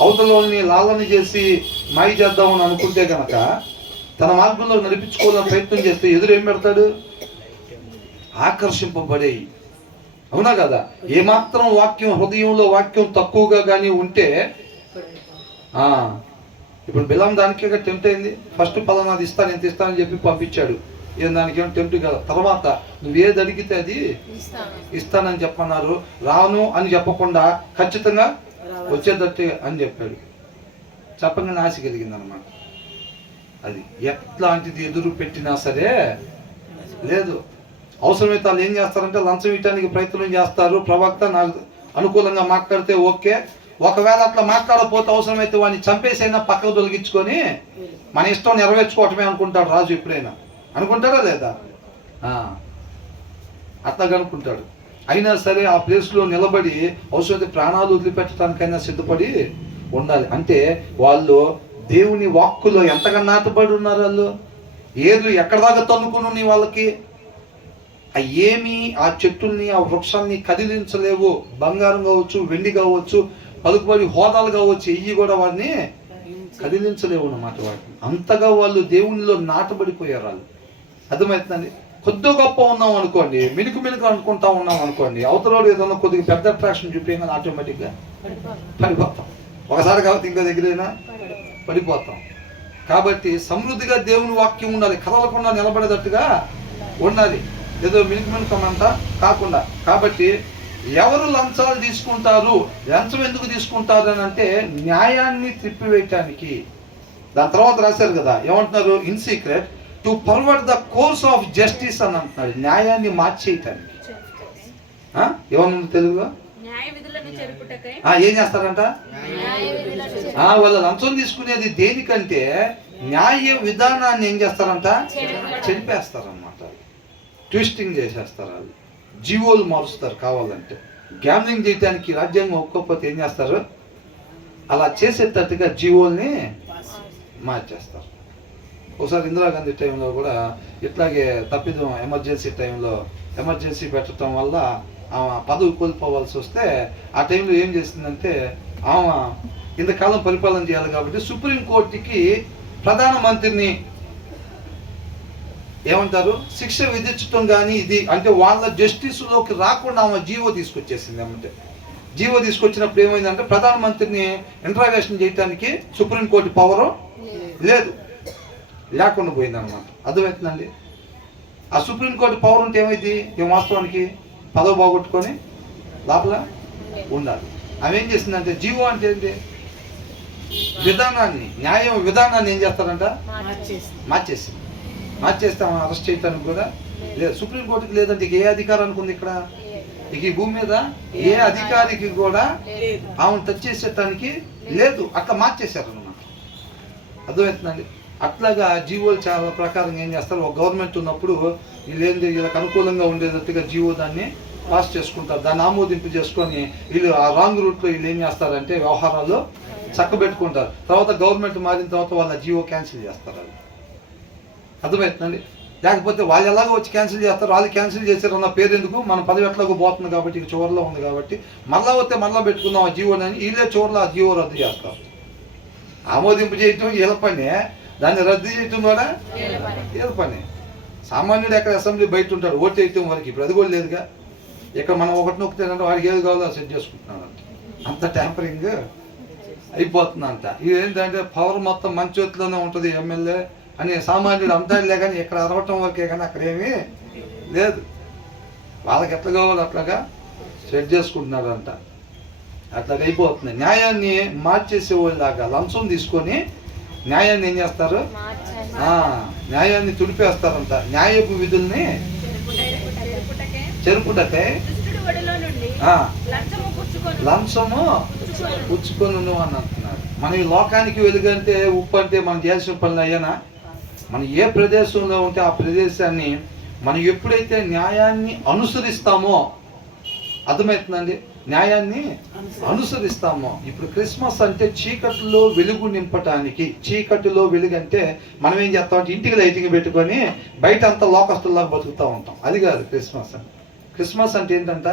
అవతలని లాలన చేసి మాయ చేద్దామని అనుకుంటే కనుక తన మార్గంలో నడిపించుకోవాలని ప్రయత్నం చేస్తే ఎదురు ఏం పెడతాడు? ఆకర్షింపబడేయి. అవునా కదా? ఏమాత్రం వాక్యం హృదయంలో వాక్యం తక్కువగా కానీ ఉంటే, ఇప్పుడు బిలాం దానికే టెంప్ట్ అయింది. ఫస్ట్ పలానాది ఇస్తాను ఎంత ఇస్తానని చెప్పి పంపించాడు. ఏం దానికి ఏం టెంప్ట్ కదా. తర్వాత నువ్వు ఏది అడిగితే అది ఇస్తానని చెప్పన్నారు. రాను అని చెప్పకుండా ఖచ్చితంగా వచ్చేటట్టు అని చెప్పాడు. చెప్పగానే ఆశ కలిగింది అనమాట. అది ఎట్లాంటిది ఎదురు పెట్టినా సరే లేదు. అవసరమైతే వాళ్ళు ఏం చేస్తారంటే లంచం ఇవ్వడానికి ప్రయత్నం చేస్తారు. ప్రవక్త నాకు అనుకూలంగా మాట్లాడితే ఓకే, ఒకవేళ అట్లా మాట్లాడకపోతే అవసరమైతే వాడిని చంపేసైనా పక్కకు తొలగించుకొని మన ఇష్టం నెరవేర్చుకోవటమే అనుకుంటాడు రాజు. ఎప్పుడైనా అనుకుంటాడా లేదా? అట్లాగా అనుకుంటాడు. అయినా సరే ఆ ప్లేస్లో నిలబడి అవసరమైతే ప్రాణాలు వదిలిపెట్టడానికైనా సిద్ధపడి ఉండాలి. అంటే వాళ్ళు దేవుని వాక్కులో ఎంతగా నాటబడి ఉన్నారు. వాళ్ళు ఏర్లు ఎక్కడ దాకా తన్నుకుని వాళ్ళకి ఏమి ఆ చెట్టుల్ని ఆ వృక్షాన్ని కదిలించలేవు. బంగారం కావచ్చు, వెండి కావచ్చు, పలుకుబడి హోదాలు కావచ్చు, ఇవి కూడా వాడిని కదిలించలేవు అన్నమాట. వాటిని అంతగా వాళ్ళు దేవునిలో నాటబడిపోయారు. వాళ్ళు అర్థమవుతుందండి. కొద్ది గొప్ప ఉన్నాం అనుకోండి, మినుకు అనుకుంటా ఉన్నాం అనుకోండి, అవతల ఏదన్నా కొద్దిగా పెద్ద అట్రాక్షన్ చూపించగానే ఆటోమేటిక్గా పడిపోతాం. ఒకసారి కాబట్టి ఇంకో దగ్గరైనా పడిపోతాం. కాబట్టి సమృద్ధిగా దేవుని వాక్యం ఉండాలి, కదలకుండా నిలబడేటట్టుగా ఉండాలి. ఏదో మినుకమంట కాకుండా. కాబట్టి ఎవరు లంచాలు తీసుకుంటారు? లంచం ఎందుకు తీసుకుంటారు అని అంటే న్యాయాన్ని త్రిప్పివేయటానికి. దాని తర్వాత రాశారు కదా, ఏమంటున్నారు? In secret to pervert the course of justice అని అంటున్నాడు. న్యాయాన్ని మార్చేయటానికి. ఏమన్నా తెలుగుగా ఏం చేస్తారంట? వాళ్ళు లంచం తీసుకునేది దేనికంటే న్యాయ విధానాన్ని ఏం చేస్తారంట? చెరిపేస్తారనమాట. ట్విస్టింగ్ చేసేస్తారు. వాళ్ళు జీవోలు మారుస్తారు కావాలంటే. గ్యామ్లింగ్ చేయడానికి రాజ్యాంగం ఒప్పుకోకపోతే ఏం చేస్తారు? అలా చేసేటట్టుగా జీవోల్ని మార్చేస్తారు. ఒకసారి ఇందిరాగాంధీ టైంలో కూడా ఇట్లాగే తప్పిదం, ఎమర్జెన్సీ టైంలో ఎమర్జెన్సీ పెట్టడం వల్ల ఆమె పదవి కోల్పోవాల్సి వస్తే ఆ టైంలో ఏం చేసిందంటే, ఆమె ఇంతకాలం పరిపాలన చేయాలి కాబట్టి సుప్రీంకోర్టుకి ప్రధానమంత్రిని ఏమంటారు శిక్ష విధించడం కానీ ఇది అంటే వాళ్ళ జస్టిస్లోకి రాకుండా ఆమె జీవో తీసుకొచ్చేసింది. ఏమంటే జీవో తీసుకొచ్చినప్పుడు ఏమైందంటే ప్రధానమంత్రిని ఇంట్రాగేషన్ చేయడానికి సుప్రీంకోర్టు పవరు లేకుండా పోయిందన్నమాట. అర్థమవుతుందండి? ఆ సుప్రీంకోర్టు పవర్ ఉంటే ఏమైంది? ఏం వాస్తవానికి పదవి బాగొట్టుకొని లోపల ఉండాలి. ఆమె ఏం చేసిందంటే జీవో అంటే ఏంటి? విధానాన్ని, న్యాయం విధానాన్ని ఏం చేస్తారంట? మార్చేస్తే ఆమె అరెస్ట్ చేయడానికి కూడా లేదు. సుప్రీంకోర్టుకి లేదంటే ఇక ఏ అధికారానికి ఉంది ఇక్కడ? ఇక ఈ భూమి మీద ఏ అధికారికి కూడా ఆమెను టచ్ చేసేటానికి లేదు. అట్లా మార్చేశారు అన్నమాట. అర్థమవుతుందండి? అట్లాగా జీవోలు చాలా ప్రకారం ఏం చేస్తారు? ఒక గవర్నమెంట్ ఉన్నప్పుడు వీళ్ళకి అనుకూలంగా ఉండేటట్టుగా జీవో దాన్ని పాస్ చేసుకుంటారు. దాన్ని ఆమోదింపు చేసుకొని వీళ్ళు ఆ రాంగ్ రూట్లో వీళ్ళు ఏం చేస్తారంటే వ్యవహారాలు చక్కబెట్టుకుంటారు. తర్వాత గవర్నమెంట్ మారిన తర్వాత వాళ్ళ జీవో క్యాన్సిల్ చేస్తారు. అది అర్థమవుతుందండి? లేకపోతే వాళ్ళు ఎలాగో వచ్చి క్యాన్సిల్ చేస్తారు. వాళ్ళు క్యాన్సిల్ చేశారన్న పేరు ఎందుకు? మన పదవి ఎట్లాగో పోతుంది కాబట్టి, ఇక చివరిలో ఉంది కాబట్టి మళ్ళా వస్తే మళ్ళీ పెట్టుకుందాం ఆ జీవోని. వీళ్ళే చివరిలో ఆ జీవో రద్దు చేస్తారు. ఆమోదింపు చేయటం వీళ్ళ పనే, దాన్ని రద్దు చేయటం కూడా వీళ్ళ పనే. సామాన్యుడు ఎక్కడ అసెంబ్లీ బయట ఉంటాడు ఓటు వేయటం వరకు. ఇప్పుడు అది కూడా లేదుగా. ఇక్కడ మనం ఒకటి నొక్కుతానంటే వాడికి ఏది కావాలో సెట్ చేసుకుంటున్నాడు. అంత ట్యాంపరింగ్ అయిపోతుందంట. ఇది ఏంటంటే పవర్ మొత్తం మన చేతిలోనే ఉంటుంది ఎమ్మెల్యే అని సామాన్యుడు అంటాడులే, కానీ ఇక్కడ అరవటం వరకే, కానీ అక్కడ ఏమీ లేదు. వాళ్ళకి ఎట్లా కావాలో అట్లాగా సెట్ చేసుకుంటున్నాడు అంట. అట్లాగా అయిపోతుంది. న్యాయాన్ని మార్చేసేవాళ్ళలాగా లంచం తీసుకొని న్యాయాన్ని ఏం చేస్తారు? న్యాయాన్ని తుడిపేస్తారంట. న్యాయపు విధుల్ని చెరుపుటకై లంచము పుచ్చుకొని అని అంటున్నాడు. మనం ఈ లోకానికి వెలుగంటే ఉప్పు అంటే మనం చేయాల్సిన పనులు అయ్యానా? మనం ఏ ప్రదేశంలో ఉంటే ఆ ప్రదేశాన్ని మనం ఎప్పుడైతే న్యాయాన్ని అనుసరిస్తామో, అర్థమవుతుందండి? న్యాయాన్ని అనుసరిస్తామో. ఇప్పుడు క్రిస్మస్ అంటే చీకటిలో వెలుగు నింపటానికి. చీకటిలో వెలుగు అంటే మనం ఏం చేస్తామంటే ఇంటికి లైటింగ్ పెట్టుకొని బయట అంతా లోకస్తుల్లాగా బతుకుతూ ఉంటాం. అది కాదు క్రిస్మస్ అంటే. క్రిస్మస్ అంటే ఏంటంట?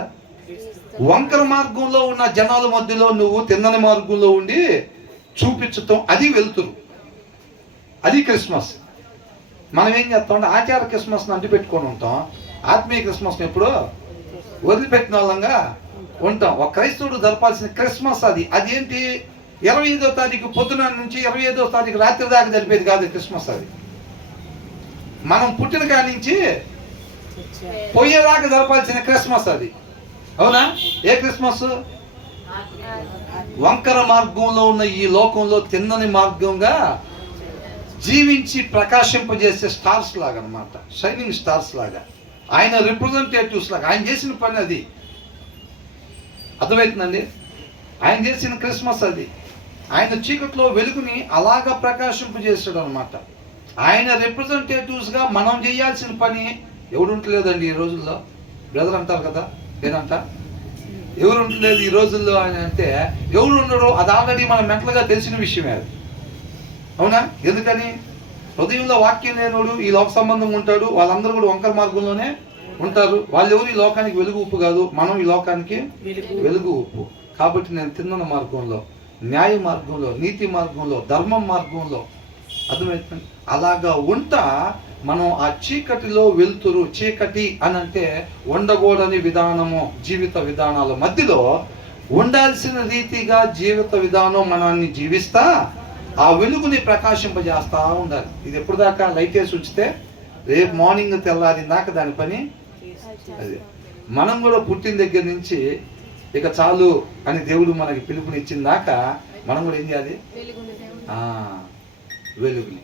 వంకర మార్గంలో ఉన్న జనాల మధ్యలో నువ్వు తిన్నని మార్గంలో ఉండి చూపించటం, అది వెలుతురు. అది క్రిస్మస్. మనం ఏం చేస్తామంటే ఆచార క్రిస్మస్ని అంటి పెట్టుకొని ఉంటాం. ఆత్మీయ క్రిస్మస్ని ఎప్పుడు వదిలిపెట్టిన వాళ్ళంగా ఉంటాం. ఒక క్రైస్తవుడు జరపాల్సిన క్రిస్మస్ అది. అదేంటి? 25వ తారీఖు పొద్దున నుంచి 25వ తారీఖు రాత్రి దాకా జరిపేది కాదు క్రిస్మస్. అది మనం పుట్టిన కాడి నుంచి పోయేదాకా జరపాల్సిన క్రిస్మస్ అది. అవునా? ఏ క్రిస్మస్? వంకర మార్గంలో ఉన్న ఈ లోకంలో తిన్నని మార్గంగా జీవించి ప్రకాశింపజేసే స్టార్స్ లాగా అన్నమాట. షైనింగ్ స్టార్స్ లాగా, ఆయన రిప్రజెంటేటివ్స్ లాగా. ఆయన చేసిన పని అది. అర్థమవుతుందండి? ఆయన చేసిన క్రిస్మస్ అది. ఆయన చీకట్లో వెలుగుని అలాగా ప్రకాశింపజేసాడు అనమాట. ఆయన రిప్రజెంటేటివ్స్గా మనం చేయాల్సిన పని ఎవరు ఉంటలేదండి ఈ రోజుల్లో. బ్రదర్ అంటారు కదా, ఏదంట ఎవరు ఉండలేదు ఈ రోజుల్లో అని అంటే ఎవరు ఉండరు. అది ఆల్రెడీ మన మెంటల్గా తెలిసిన విషయమే అది. అవునా? ఎందుకని? హృదయంలో వాక్యం లేనోడు ఈ లోక సంబంధం ఉంటాడు. వాళ్ళందరూ కూడా వంకర మార్గంలోనే ఉంటారు. వాళ్ళు ఎవరు ఈ లోకానికి వెలుగు ఉప్పు కాదు. మనం ఈ లోకానికి వెలుగు ఉప్పు. కాబట్టి నేను తిన్న మార్గంలో, న్యాయ మార్గంలో, నీతి మార్గంలో, ధర్మం మార్గంలో, అర్థమవుతుంది, అలాగా ఉంటా మనం ఆ చీకటిలో వెలుతురు. చీకటి అని అంటే ఉండకూడని విధానము, జీవిత విధానాల మధ్యలో ఉండాల్సిన రీతిగా జీవిత విధానం మనల్ని జీవిస్తా ఆ వెలుగుని ప్రకాశింపజేస్తా ఉండాలి. ఇది ఎప్పుడు దాకా లైట్ వేసి ఉంచితే రేపు మార్నింగ్ తెల్లారి దాకా దాని పని అది. మనం కూడా పుట్టిన దగ్గర నుంచి ఇక చాలు అని దేవుడు మనకి పిలుపునిచ్చిన దాకా మనం కూడా ఏం చేయాలి? వెలుగుని.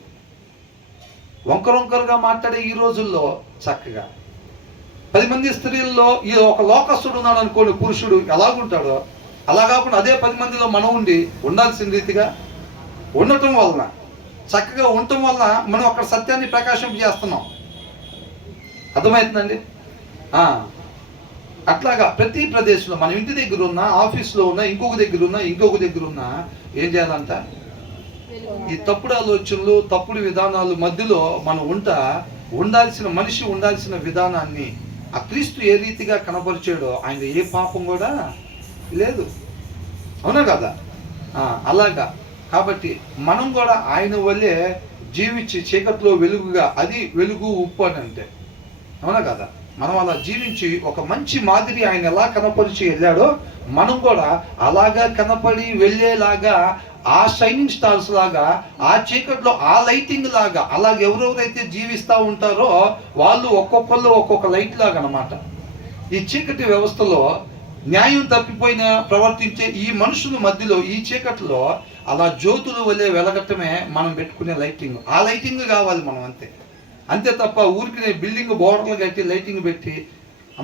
వంకరొంకరుగా మాట్లాడే ఈ రోజుల్లో చక్కగా 10 మంది స్త్రీల్లో ఈ ఒక లోకస్తుడు ఉన్నాడు అనుకోండి, పురుషుడు ఎలాగుంటాడో అలా కాకుండా అదే 10 మందిలో మనం ఉండాల్సిన రీతిగా ఉండటం వలన, చక్కగా ఉండటం వలన మనం అక్కడ సత్యాన్ని ప్రకాశింపజేస్తున్నాం. అర్థమవుతుందండి? అట్లాగా ప్రతి ప్రదేశంలో మన ఇంటి దగ్గర ఉన్న, ఆఫీస్లో ఉన్న, ఇంకొక దగ్గర ఉన్న ఏం చేయాలంట? ఈ తప్పుడు ఆలోచనలు, తప్పుడు విధానాలు మధ్యలో మనం ఉండాల్సిన మనిషి ఉండాల్సిన విధానాన్ని ఆ క్రీస్తు ఏ రీతిగా కనపరిచాడో ఆయన ఏ పాపం కూడా లేదు. అవునా కదా? అలాగా. కాబట్టి మనం కూడా ఆయన వల్లే జీవించి చీకట్లో వెలుగుగా, అది వెలుగు ఉప్పు అని అంటే, అవునా కదా? మనం అలా జీవించి ఒక మంచి మాదిరి ఆయన ఎలా కనపరిచి వెళ్ళాడో మనం కూడా అలాగా కనపడి వెళ్ళేలాగా, ఆ షైనింగ్ స్టార్స్ లాగా, ఆ చీకట్లో ఆ లైటింగ్ లాగా, అలాగే ఎవరెవరైతే జీవిస్తూ ఉంటారో వాళ్ళు ఒక్కొక్కళ్ళు ఒక్కొక్క లైట్ లాగా అన్నమాట. ఈ చీకటి వ్యవస్థలో న్యాయం తప్పిపోయిన ప్రవర్తించే ఈ మనుషుల మధ్యలో, ఈ చీకట్లో అలా జ్యోతులు వల్లే వెలగటమే మనం పెట్టుకునే లైటింగ్. ఆ లైటింగ్ కావాలి మనం, అంతే తప్ప ఊరికి బిల్డింగ్ బోర్డర్లు కట్టి లైటింగ్ పెట్టి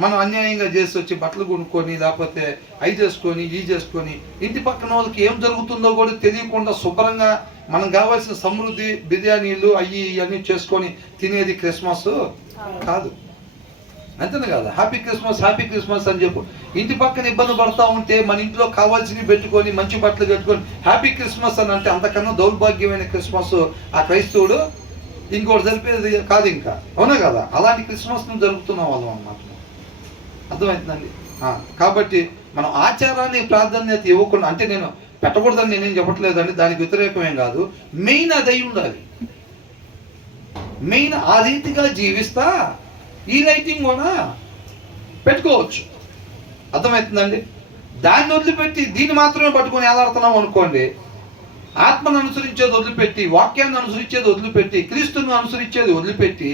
మనం అన్యాయంగా చేసి వచ్చి బట్టలు కొనుక్కొని, లేకపోతే అవి చేసుకొని, చేసుకొని ఇంటి పక్కన వాళ్ళకి ఏం జరుగుతుందో కూడా తెలియకుండా శుభ్రంగా మనం కావాల్సిన సమృద్ధి బిర్యానీలు అన్నీ చేసుకొని తినేది క్రిస్మస్ కాదు. అంతేనా కదా? హ్యాపీ క్రిస్మస్ అని చెప్పు. ఇంటి పక్కన ఇబ్బంది పడతా ఉంటే మన ఇంట్లో కావాల్సినవి పెట్టుకొని, మంచి బట్టలు కట్టుకొని హ్యాపీ క్రిస్మస్ అని అంటే అంతకన్నా దౌర్భాగ్యమైన క్రిస్మస్ ఆ క్రైస్తవుడు ఇంకోటి జరిపేది కాదు ఇంకా. అవునా కదా? అలాంటి క్రిస్మస్ ను జరుపుతున్న వాళ్ళం అన్నమాట. అర్థమవుతుందండి? కాబట్టి మనం ఆచారాన్ని ప్రాధాన్యత ఇవ్వకుండా, అంటే నేను పెట్టకూడదని నేనేం చెప్పట్లేదండి, దానికి వ్యతిరేకమేం కాదు. మెయిన్ అది అయి ఉండాలి. మెయిన్ ఆ రీతిగా జీవిస్తా ఈ లైటింగ్ కూడా పెట్టుకోవచ్చు. అర్థమవుతుందండి? దాన్ని వదిలిపెట్టి దీన్ని మాత్రమే పట్టుకొని ఎలాడుతున్నాం అనుకోండి, ఆత్మను అనుసరించేది వదిలిపెట్టి, వాక్యాన్ని అనుసరించేది వదిలిపెట్టి, క్రీస్తుని అనుసరించేది వదిలిపెట్టి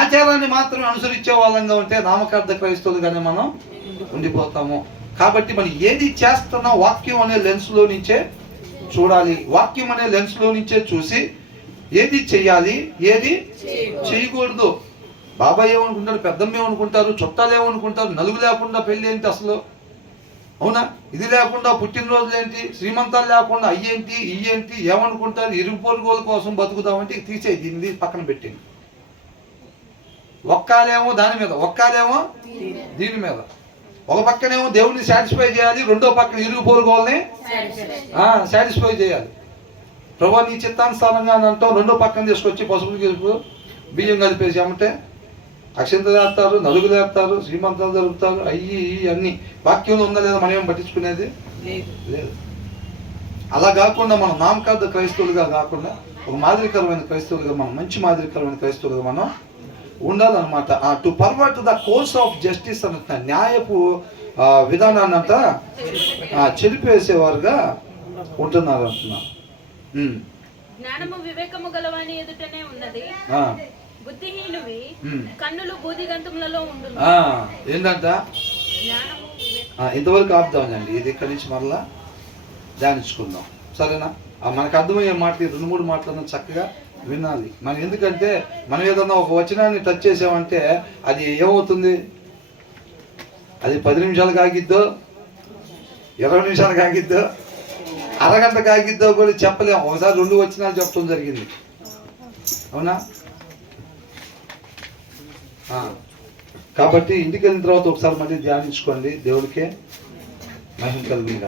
ఆచారాన్ని మాత్రం అనుసరించే వాళ్ళంగా ఉంటే నామకార్థ క్రైస్తవులుగానే మనం ఉండిపోతాము. కాబట్టి మనం ఏది చేస్తున్నా వాక్యం అనే లెన్స్లో నుంచే చూడాలి. వాక్యం అనే లెన్స్లో నుంచే చూసి ఏది చెయ్యాలి, ఏది చేయకూడదు. బాబాయ్ ఏమనుకుంటారు, పెద్దమ్మ ఏమనుకుంటారు, చుట్టాలు ఏమనుకుంటారు, నలుగు లేకుండా పెళ్ళి ఏంటి అసలు? అవునా? ఇది లేకుండా పుట్టినరోజులు ఏంటి, శ్రీమంతాలు లేకుండా అయ్యేంటి ఇయ్యేంటి ఏమనుకుంటారు? ఇరుగు పొరుగుల కోసం బతుకుదామంటే తీసేయి, దీన్ని పక్కన పెట్టింది. ఒక్కాలేమో దాని మీద, ఒక్కాలేమో దీని మీద. ఒక పక్కనేమో దేవుడిని సాటిస్ఫై చేయాలి, రెండో పక్కన ఇరుగు పొరుగుల్ని సాటిస్ఫై చేయాలి. ప్రభు నీ చిత్తానుసారంగా అని అంటాం, రెండో పక్కన తీసుకొచ్చి పసుపు బియ్యం కలిపేసి అమ్మంటే అక్షంతలు వేస్తారు, నలుగులు వేస్తారు, శ్రీమంతాలు జరుపుతారు, అన్నీ వాక్యంలో ఉందా లేదా మనం ఏం పట్టించుకునేది లేదు. అలా కాకుండా మనం నామకార్థ క్రైస్తవులుగా కాకుండా ఒక మాదిరికరమైన క్రైస్తవులుగా, మనం మంచి మాదిరికరమైన క్రైస్తవులుగా మనం ఉండాలన్నమాట. To pervert the course of justice అన్న న్యాయపు విధానాన్ని అంతా చెరిపేసేవారుగా ఉంటున్నారు అంటున్నా. జ్ఞానము వివేకము గలవాని ఎదుటనే ఉన్నది, బుద్ధిహీనువి కన్నులు బూదిగంతములలో ఉండును. ఏంటంట? ఇంతవరకు ఆపుదామండి, ఇది ఇక్కడి నుంచి మరలా ధ్యానించుకుందాం. సరేనా? మనకు అర్థమయ్యే మాటలు 2-3 మాటలను చక్కగా వినాలి మనం. ఎందుకంటే మనం ఏదన్నా ఒక వచనాన్ని టచ్ చేసామంటే అది ఏమవుతుంది? అది 10 నిమిషాలకు ఆగిద్దో, 20 నిమిషాలకు ఆగిద్దో, అరగంటకు ఆగిద్దో కూడా చెప్పలేము. ఒకసారి 2 వచనాలు చెప్పడం జరిగింది. అవునా? కాబట్టి ఇంటికి వెళ్ళిన తర్వాత ఒకసారి మళ్ళీ ధ్యానించుకోండి. దేవుడికే మహిమ కలుగుతుంది.